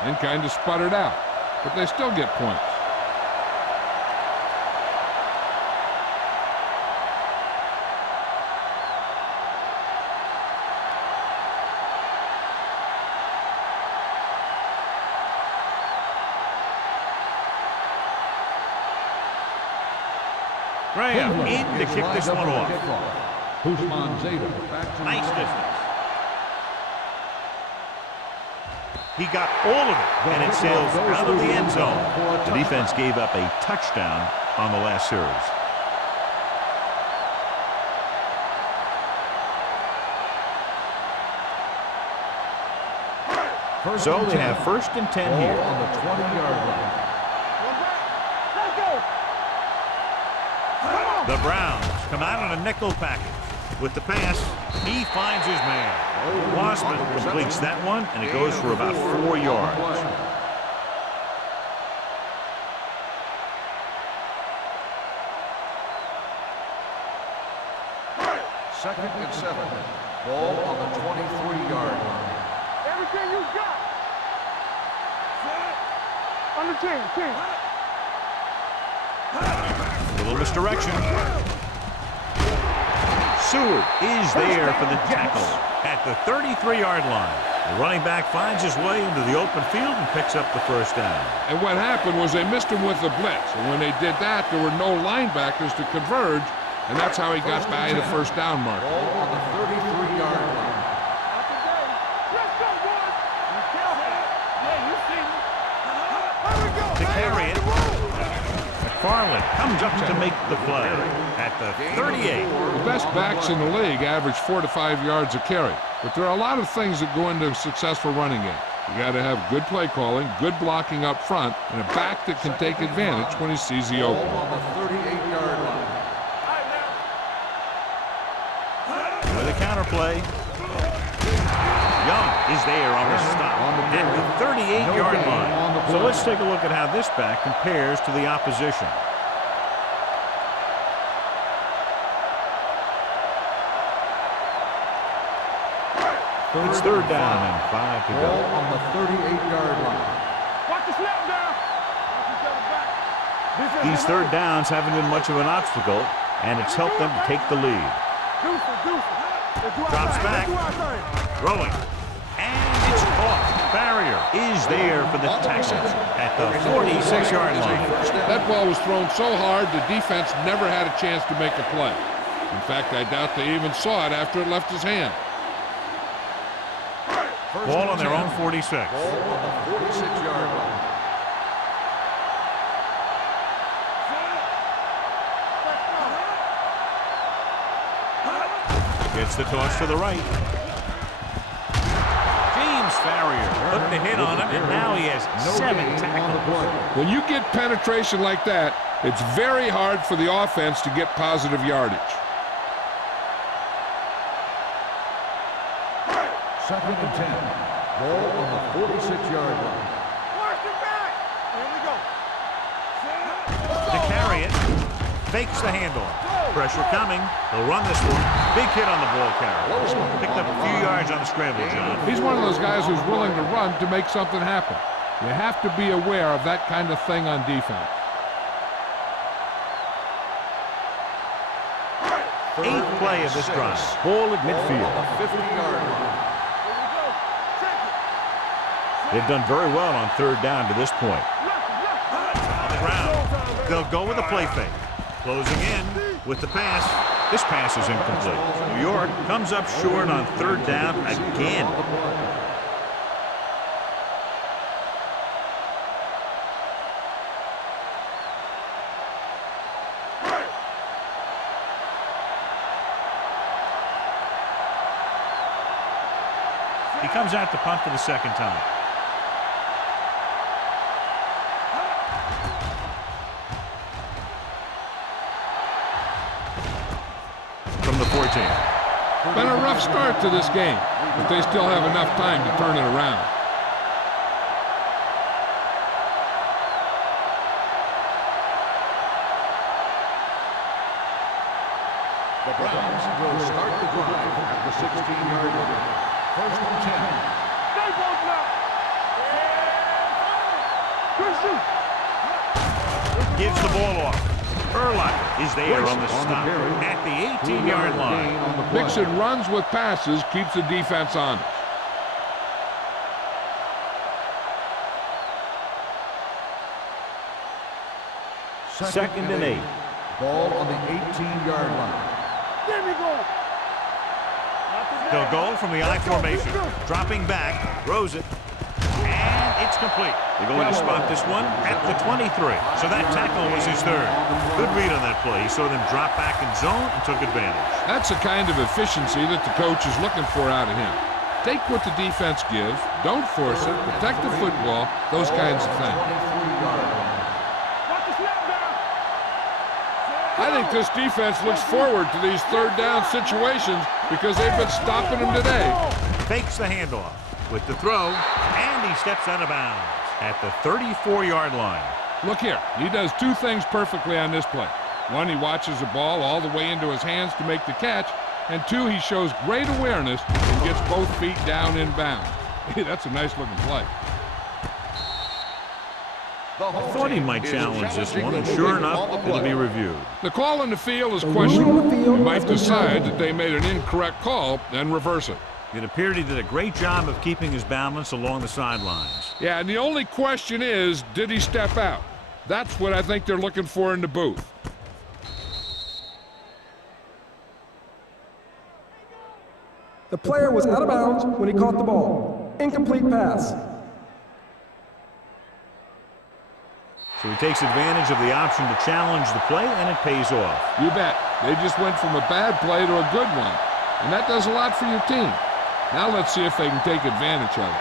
and kind of sputtered out, but they still get points. Graham in to kick this one off. Nice distance. He got all of it, and it sails out of the end zone. The defense gave up a touchdown on the last series. So they have 1st and 10 here. On the 20-yard line. The Browns come out on a nickel package. With the pass, he finds his man. Wasman completes that one, and it goes for about 4 yards. Second and 7. Ball on the 23-yard line. Everything you got. Under 10. A little misdirection. Seward is there for the tackle at the 33-yard line. The running back finds his way into the open field and picks up the first down. And what happened was they missed him with the blitz. And when they did that, there were no linebackers to converge, and that's how he got by the first down marker. Ball on the 33-yard line. Let's go, boys. Be careful. Yeah, you see me. Here we go. To carry it, McFarland comes up to make the play at the 38. The best backs in the league average 4 to 5 yards a carry. But there are a lot of things that go into a successful running game. You got to have good play calling, good blocking up front, and a back that can take advantage when he sees the opening. Ball on the 38-yard line. With a counterplay. Young is there on the stop at the 38-yard line. So let's take a look at how this back compares to the opposition. It's 3rd down and 5 to go. Ball on the 38-yard line. Watch the snap down. These 3rd downs haven't been much of an obstacle, and it's helped them to take the lead. Drops back, throwing, and it's caught. Barrier is there for the tackle at the 46-yard line. That ball was thrown so hard, the defense never had a chance to make a play. In fact, I doubt they even saw it after it left his hand. Ball on their own 46. Ball on the 46-yard line. Gets the toss to the right. James Farrier put the hit on him, and now he has 7 tackles. When you get penetration like that, it's very hard for the offense to get positive yardage. Second and 10. Ball on the 46-yard line. Watch it back. Here we go. To carry it, fakes the handoff. Pressure coming. He'll run this one. Big hit on the ball carrier. Picked up a few yards on the scramble, John. He's one of those guys who's willing to run to make something happen. You have to be aware of that kind of thing on defense. 8th play of this drive. Ball at midfield. On the 50-yard line. They've done very well on 3rd down to this point. On the ground, they'll go with a play fake. Closing in with the pass. This pass is incomplete. New York comes up short on 3rd down again. He comes out to punt for the 2nd time. From the 14. Been a rough start to this game, but they still have enough time to turn it around. The Browns will start the drive at the 16-yard line. 1st and 10. Stay close now. gives the ball off. Urlacher is there on the stop at the 18-yard line. Mixing runs with passes keeps the defense honest. Second and 8. Ball on the 18-yard line. There we go. They'll go from the I formation. Dropping back, throws it, and it's complete. They're going to spot this one at the 23. So that tackle was his third. Good read on that play. He saw them drop back in zone and took advantage. That's the kind of efficiency that the coach is looking for out of him. Take what the defense gives, don't force it, protect the football, those kinds of things. Watch the snap down. I think this defense looks forward to these third down situations because they've been stopping them today. Fakes the handoff with the throw, and he steps out of bounds at the 34-yard line. Look here, he does two things perfectly on this play. One, he watches the ball all the way into his hands to make the catch, and two, he shows great awareness and gets both feet down in bounds. Hey, that's a nice-looking play. I thought he might challenge this one, and sure enough, it'll be reviewed. The call in the field is questionable. You might decide that they made an incorrect call and reverse it. It appeared he did a great job of keeping his balance along the sidelines. Yeah, and the only question is, did he step out? That's what I think they're looking for in the booth. The player was out of bounds when he caught the ball. Incomplete pass. So he takes advantage of the option to challenge the play, and it pays off. You bet. They just went from a bad play to a good one. And that does a lot for your team. Now let's see if they can take advantage of it.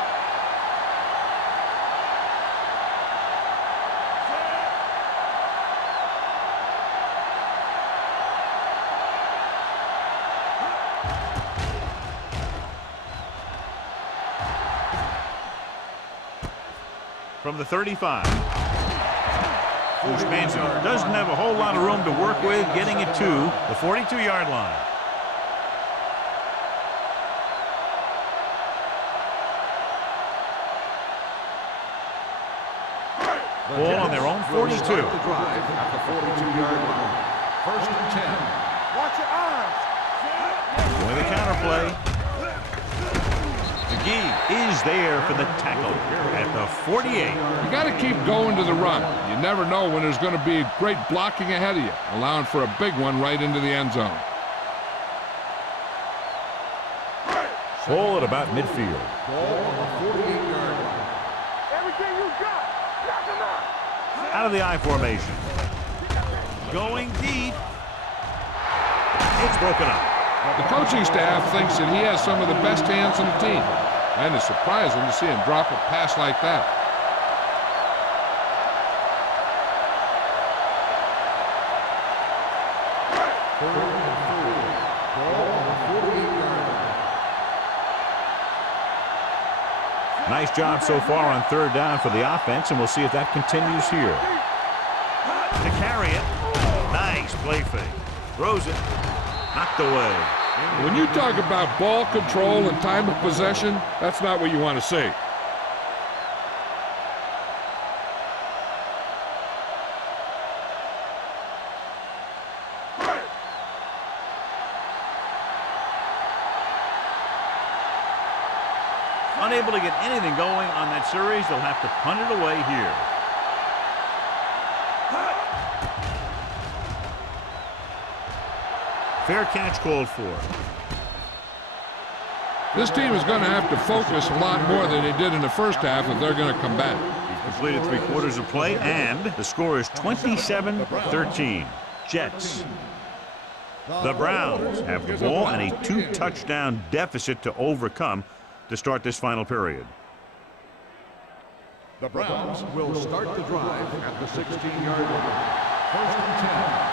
From the 35. Bushmanson doesn't have a whole lot of room to work with, getting it to the 42-yard line. Ball on their own 42. The drive at the 42-yard line. First and 10. Watch your eyes. Doing the counterplay. McGee is there for the tackle at the 48. You got to keep going to the run. You never know when there's going to be great blocking ahead of you, allowing for a big one right into the end zone. Ball at about midfield. Ball on the 48-yard line. Everything you got. Knock him out. Out of the I formation. Going deep. It's broken up. The coaching staff thinks that he has some of the best hands on the team, and it's surprising to see him drop a pass like that. Third and 4. Ball on the 48-yard line. Nice job so far on third down for the offense, and we'll see if that continues here. To carry it. Nice play fake. Throws it. Knocked away. When you talk about ball control and time of possession, that's not what you want to see. Unable to get anything going on that series, they'll have to punt it away here. Fair catch called for. This team is going to have to focus a lot more than they did in the first half if they're going to come back. He's completed 3 quarters of play, and the score is 27-13. Jets. The Browns have the ball and a 2-touchdown deficit to overcome to start this final period. The Browns will start the drive at the 16-yard line. First and 10.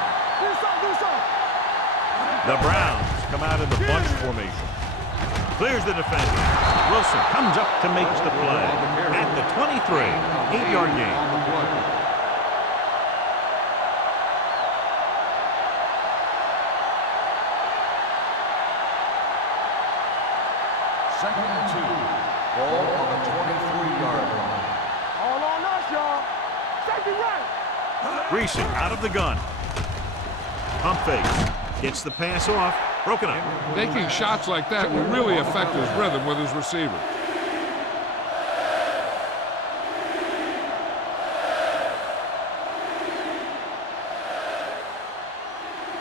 The Browns come out in the bunch formation. Clears the defender. Wilson comes up to make the play at the 23. 8-yard gain. Second and 2. Ball on the 23-yard line. All on us, y'all. Safety right. Greasy out of the gun. Pump fake. Gets the pass off. Broken up. Taking shots like that will really affect his rhythm with his receiver.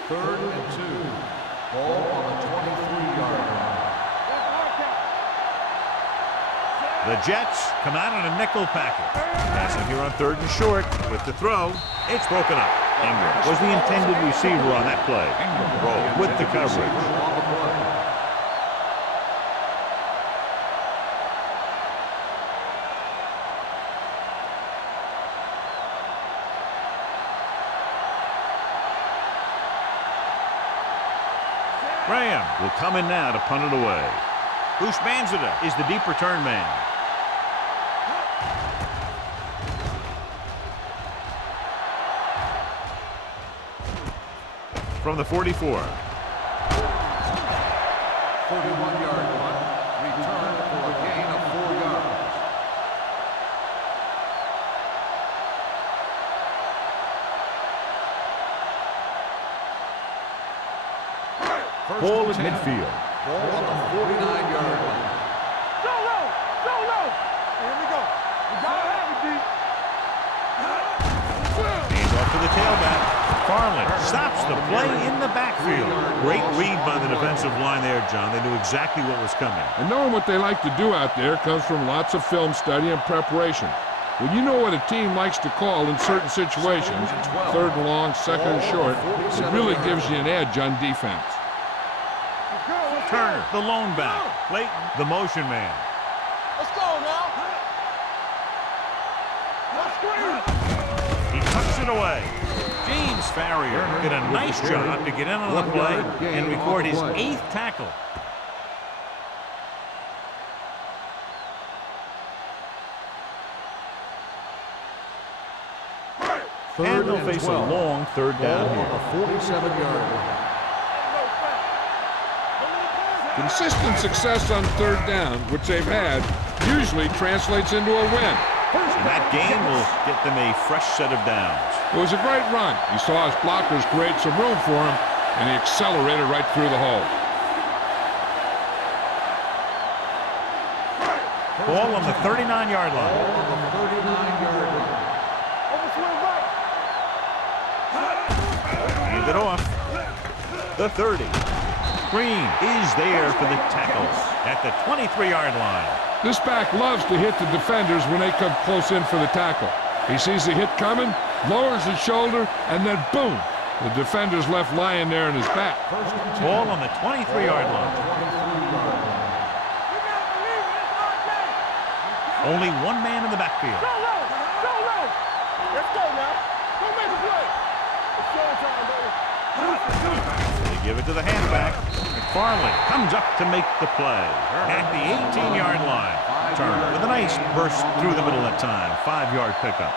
Third and 2. Ball on the 23-yard line. The Jets come out in a nickel package. Passing here on 3rd and short with the throw. It's broken up. Ingram was the intended receiver on that play. Roll with the coverage. Graham will come in now to punt it away. Goose Banzida is the deep return man. From the 44. 41-yard run. Return for a gain of 4 yards. Ball at midfield. Ball on the 49-yard line. Solo! Solo! Here we go. We gotta have it, D. Hands off to the tailback. Farland stops the play in the backfield. Great read by the defensive line there, John. They knew exactly what was coming. And knowing what they like to do out there comes from lots of film study and preparation. When you know what a team likes to call in certain situations, 3rd and long, 2nd and short, it really gives you an edge on defense. Turner, the lone back. Clayton, the motion man. Let's go now. Let's screen. He tucks it away. James Farrier did a nice job to get in on the play and record his 8th tackle. And they'll face a long 3rd down here. 47-yard line. Consistent success on 3rd down, which they've had, usually translates into a win. And that gain will get them a fresh set of downs. It was a great run. He saw his blockers create some room for him, and he accelerated right through the hole. Ball on the 39-yard line. Ball on the 39-yard line. Overswing right. Hand it off. The 30. Green is there for the tackle at the 23-yard line. This back loves to hit the defenders when they come close in for the tackle. He sees the hit coming, lowers his shoulder, and then boom, the defender's left lying there in his back. Ball on the 23-yard line. Only one man in the backfield. Solo! Solo! Let's go now. Go make a play. It's showtime, baby. They give it to the halfback. McFarland comes up to make the play at the 18-yard line. Turner with a nice burst through the middle of time. 5-yard pickup.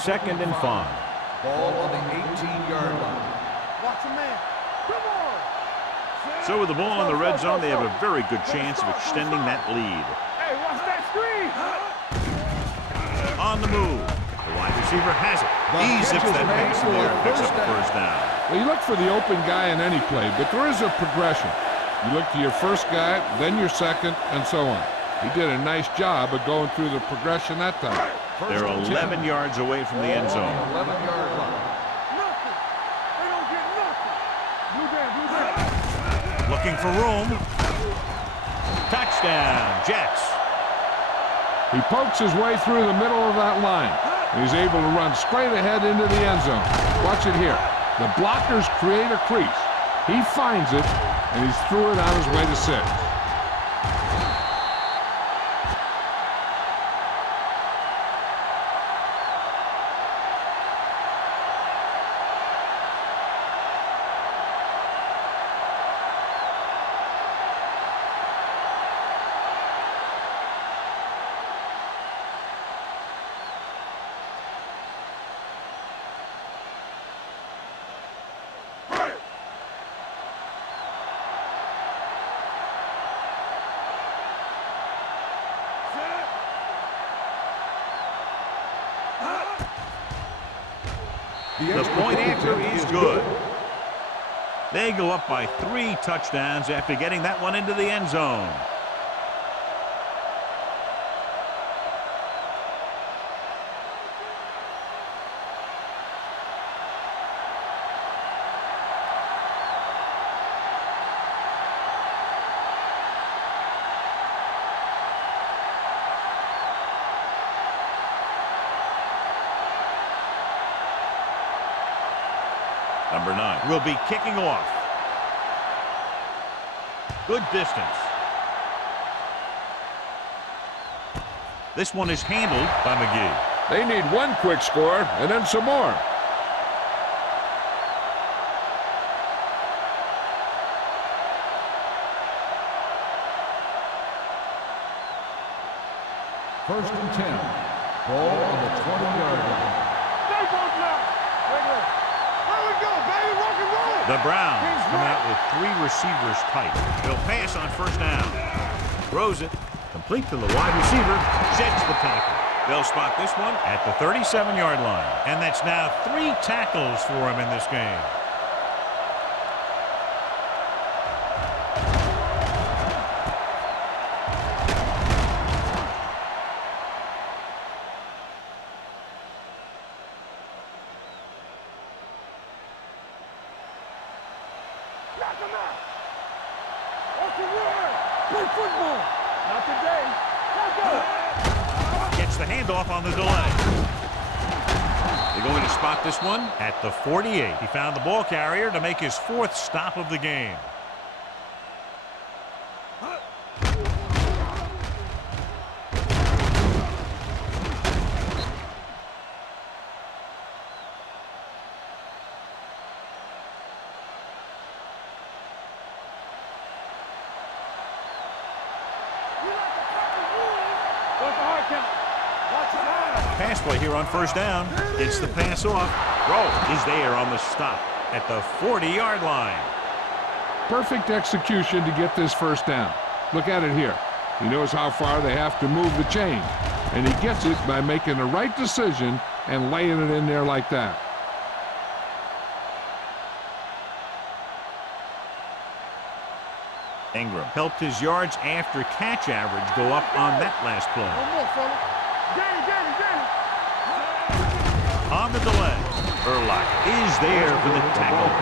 Second and 5. Ball on the 18-yard line. Watch a man. Come on. So with the ball in the red zone, they have a very good chance of extending that lead. Hey, watch that screen. On the move. The wide receiver has it. He zips that pass in there and picks up the 1st down. Well, you look for the open guy in any play, but there is a progression. You look to your first guy, then your second, and so on. He did a nice job of going through the progression that time. They're 11 yards away from the end zone. 11-yard line. Nothing. They don't get nothing. Do that. Looking for room. Touchdown, Jets. He pokes his way through the middle of that line. He's able to run straight ahead into the end zone. Watch it here. The blockers create a crease. He finds it, and he's through it on his way to 6. The point after is good. They go up by 3 touchdowns after getting that one into the end zone. Number 9 will be kicking off. Good distance. This one is handled by McGee. They need one quick score and then some more. First and 10. Ball on the 20-yard line. Stay both now. Regular. There we go, baby. Rock and roll. The Browns come out with 3 receivers tight. They'll pass on first down. Throws it. Complete to the wide receiver. Sheds the tackle. They'll spot this one at the 37-yard line. And that's now 3 tackles for him in this game. Knock him out. What's the word? Play football. Not today. Let's go. Gets the handoff on the delay. They're going to spot this one at the 48. He found the ball carrier to make his 4th stop of the game. What's the hard count? Watch it out. Pass play here on first down. Gets the pass off. Throw is there on the stop at the 40-yard line. Perfect execution to get this first down. Look at it here. He knows how far they have to move the chain, and he gets it by making the right decision and laying it in there like that. Ingram helped his yards after catch average go up on that last play. One more, fella. Get it. On the delay, Urlacher is there for the tackle.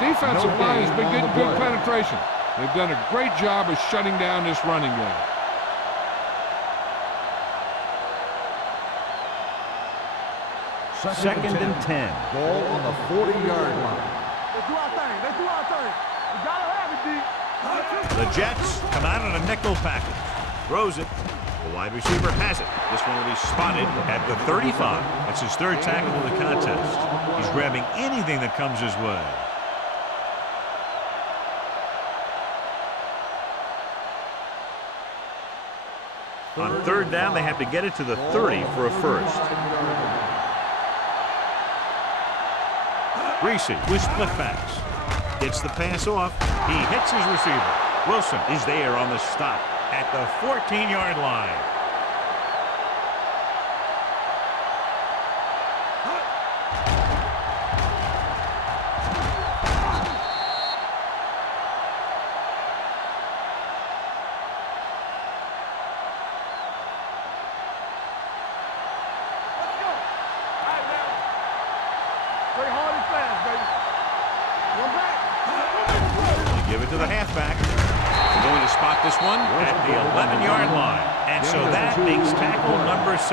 The defensive line has been getting good penetration. They've done a great job of shutting down this running game. Second and 10. Ball on the 40-yard line. Let's do our thing. We gotta have it, D. The Jets come out on a nickel package. Throws it. The wide receiver has it. This one will be spotted at the 35. That's his 3rd tackle of the contest. He's grabbing anything that comes his way. On 3rd down, they have to get it to the 30 for a first. Reese with split backs. Gets the pass off. He hits his receiver. Wilson is there on the stop at the 14-yard line. Play hard and fast, baby. One back. Give it to the halfback. They're going to spot this one at the 11-yard line. And so that makes tackle number 6.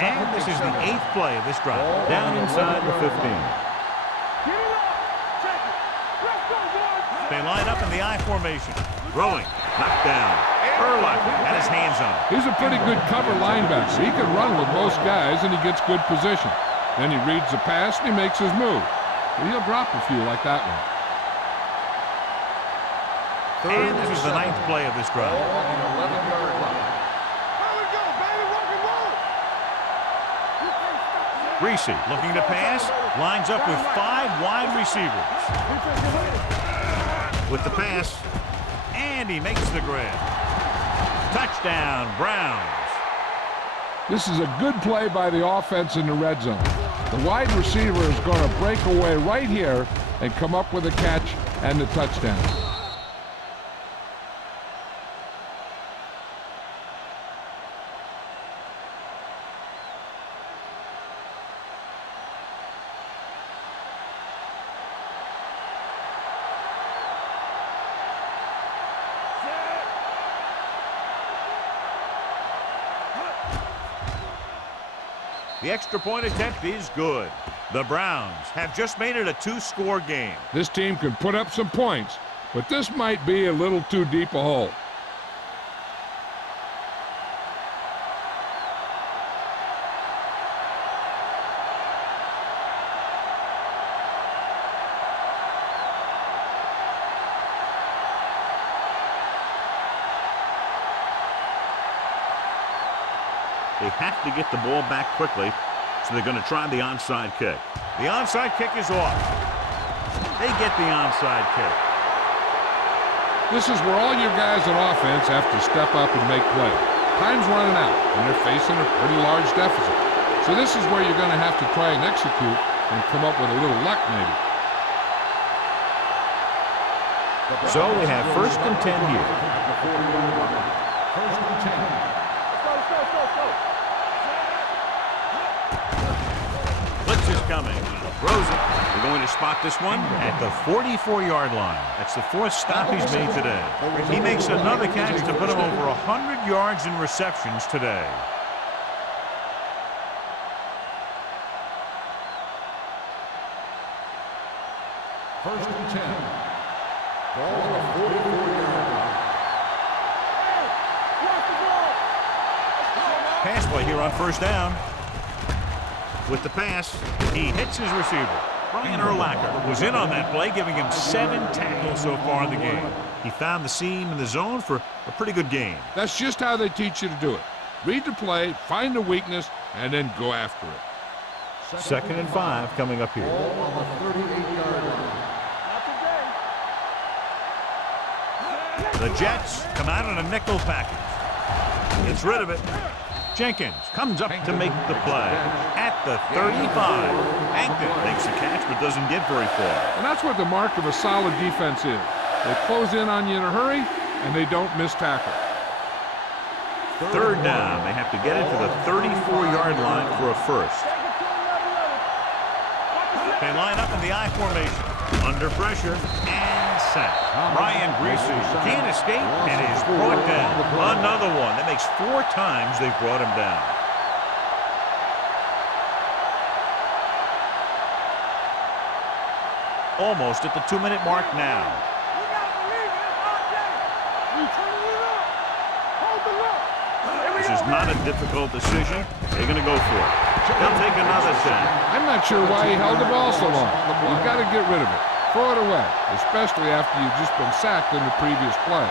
And this is the 8th play of this drive. Down inside the 15. Get it up. Check it. Let's go, boys. They line up in the I formation. Throwing. Knocked down. Urlacher had his hands on it. He's a pretty good cover linebacker. He can run with most guys, and he gets good position. Then he reads the pass, and he makes his move. He'll drop a few like that one. And this is the 9th play of this drive. Ball on the 11-yard line. There we go, baby. Rock and roll. Reese looking to pass. Lines up with 5 wide receivers. With the pass. And And he makes the grab. Touchdown, Browns. This is a good play by the offense in the red zone. The wide receiver is going to break away right here and come up with a catch and the touchdown. The extra point attempt is good. The Browns have just made it a 2-score game. This team can put up some points, but this might be a little too deep a hole. They have to get the ball back quickly, so they're going to try the onside kick. The onside kick is off. They get the onside kick. This is where all your guys on offense have to step up and make plays. Time's running out, and they're facing a pretty large deficit. So this is where you're going to have to try and execute and come up with a little luck, maybe. So they have 1st and 10 here. First and 10. Blitz is coming. Throws it. They're going to spot this one at the 44-yard line. That's the 4th stop he's made today. He makes another catch to put him over 100 yards in receptions today. First and 10. Ball on the 44-yard line. Pass play here on 1st down. With the pass, he hits his receiver. Brian Urlacher was in on that play, giving him 7 tackles so far in the game. He found the seam in the zone for a pretty good game. That's just how they teach you to do it. Read the play, find the weakness, and then go after it. 2nd and 5 coming up here. Ball on the 38-yard line. The Jets come out in a nickel package. Gets rid of it. Jenkins comes up to make the play at the 35. Hankton makes the catch but doesn't get very far. And that's what the mark of a solid defense is. They close in on you in a hurry, and they don't miss tackle. 3rd down. They have to get it to the 34-yard line for a first. They line up in the I formation. Under pressure and sack. Ryan Greasy can't escape and is brought down. Another one. That makes 4 times they've brought him down. Almost at the 2-minute mark now. This is not a difficult decision. They're going to go for it. They'll take another sack. I'm not sure why he held the ball so long. You've got to get rid of it. Throw it away, especially after you've just been sacked in the previous play.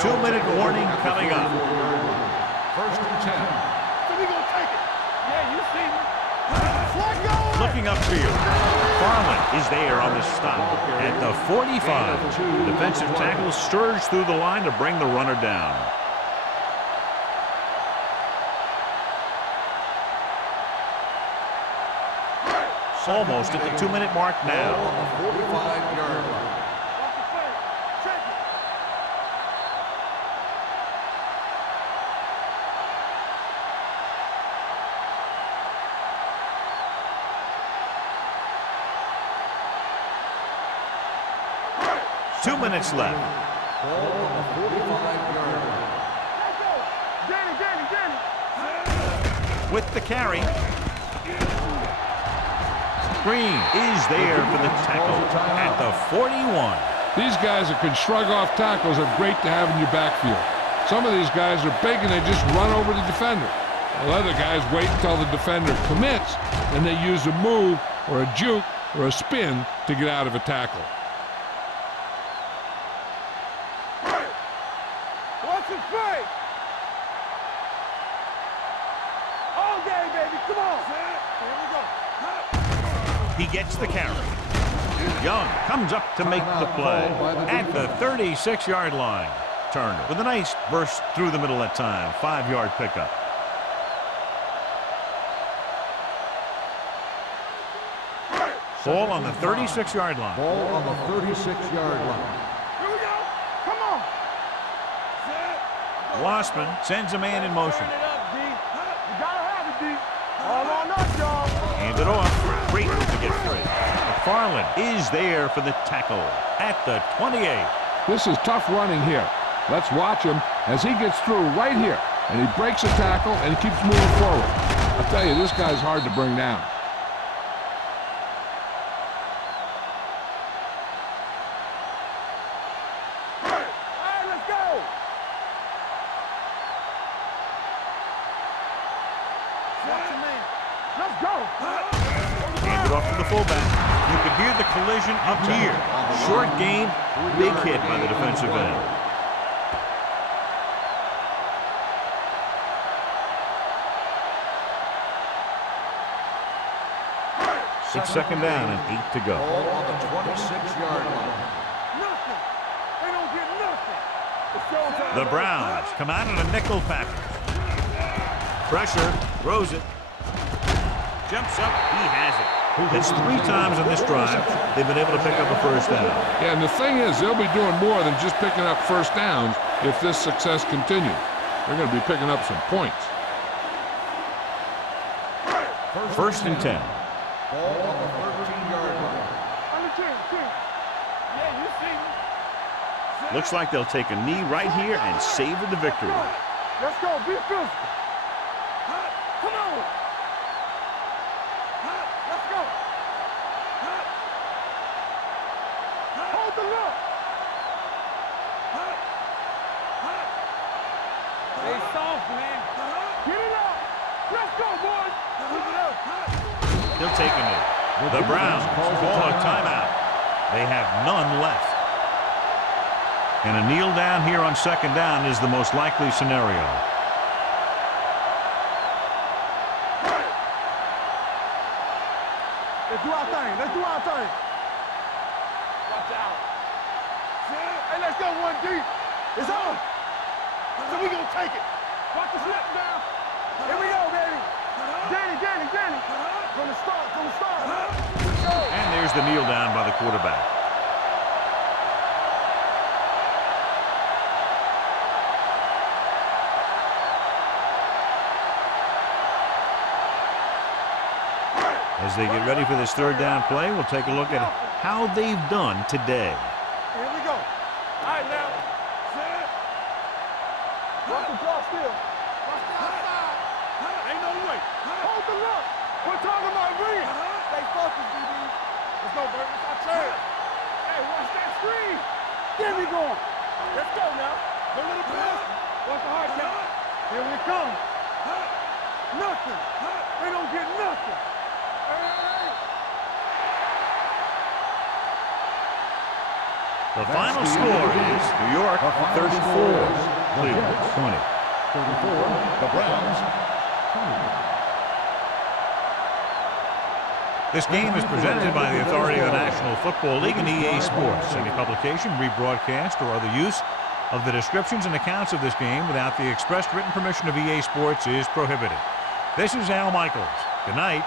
Two-minute warning coming up. 1st and 10. So we gonna take it. Yeah, you see me. Looking upfield. Farland is there on the stop at the 45. Defensive tackle surged through the line to bring the runner down. Almost at the 2-minute mark now. On the 45-yard line. Two minutes left. Ball on the 45-yard line. With the carry. Green is there for the tackle at the 41. These guys that can shrug off tackles are great to have in your backfield. Some of these guys are big and they just run over the defender. While other guys wait until the defender commits and they use a move or a juke or a spin to get out of a tackle. He gets the carry. Young comes up to make the play at the 36-yard line. Turner with a nice burst through the middle that time. 5-yard pickup. Ball on the 36-yard line. Ball on the 36-yard line. Here we go. Come on. Wassman sends a man in motion. Turn it up, D. You gotta have it, D. All on us, y'all. Hand it off. Great move to get free. McFarland is there for the tackle at the 28. This is tough running here. Let's watch him as he gets through right here. And he breaks a tackle and he keeps moving forward. I'll tell you, this guy's hard to bring down. Let's go. Hand it off to the fullback. You can hear the collision up here. Short gain, big hit by the defensive end. It's second down and 8 to go. Ball on the 26-yard line. Nothing. They don't get nothing. It's showtime. The Browns come out in a nickel package. Pressure, throws it. Jumps up, he has it. That's 3 times on this drive they've been able to pick up a first down. Yeah, and the thing is, they'll be doing more than just picking up first downs if this success continues. They're going to be picking up some points. First and 10. Ball on the 13-yard line. On the 10. Yeah, you see me. Looks like they'll take a knee right here and savor the victory. Let's go. Be physical. Come on. Let's go. Hold the look. Stay soft, man. Get it up. Let's go, boys. Keep it up. He'll take a knee. The Browns call a timeout. They have none left. And a kneel down here on second down is the most likely scenario. Let's do our thing. Let's do our thing. Watch out. Hey, let's go one deep. It's on. So we gonna take it. Watch the slip down. Here we go, baby. Danny. From the start. Let's go. And there's the kneel down by the quarterback. As they get ready for this third down play, we'll take a look at how they've done today. Here we go. All right, now. Set. Watch the ball still. Watch the outside. Ain't no way. Hold the look. We're talking about ring. Stay focused, DB. Let's go, Burton. It's our turn. Hey, watch that screen. There we go. Let's go now. Go little bit. Watch the hard count. Here we come. Nothing. They don't get nothing. The final score is New York 34, Cleveland 20. 34, the Browns 20. This game is presented by the authority of the National Football League and EA Sports. Any publication, rebroadcast, or other use of the descriptions and accounts of this game without the expressed written permission of EA Sports is prohibited. This is Al Michaels. Good night.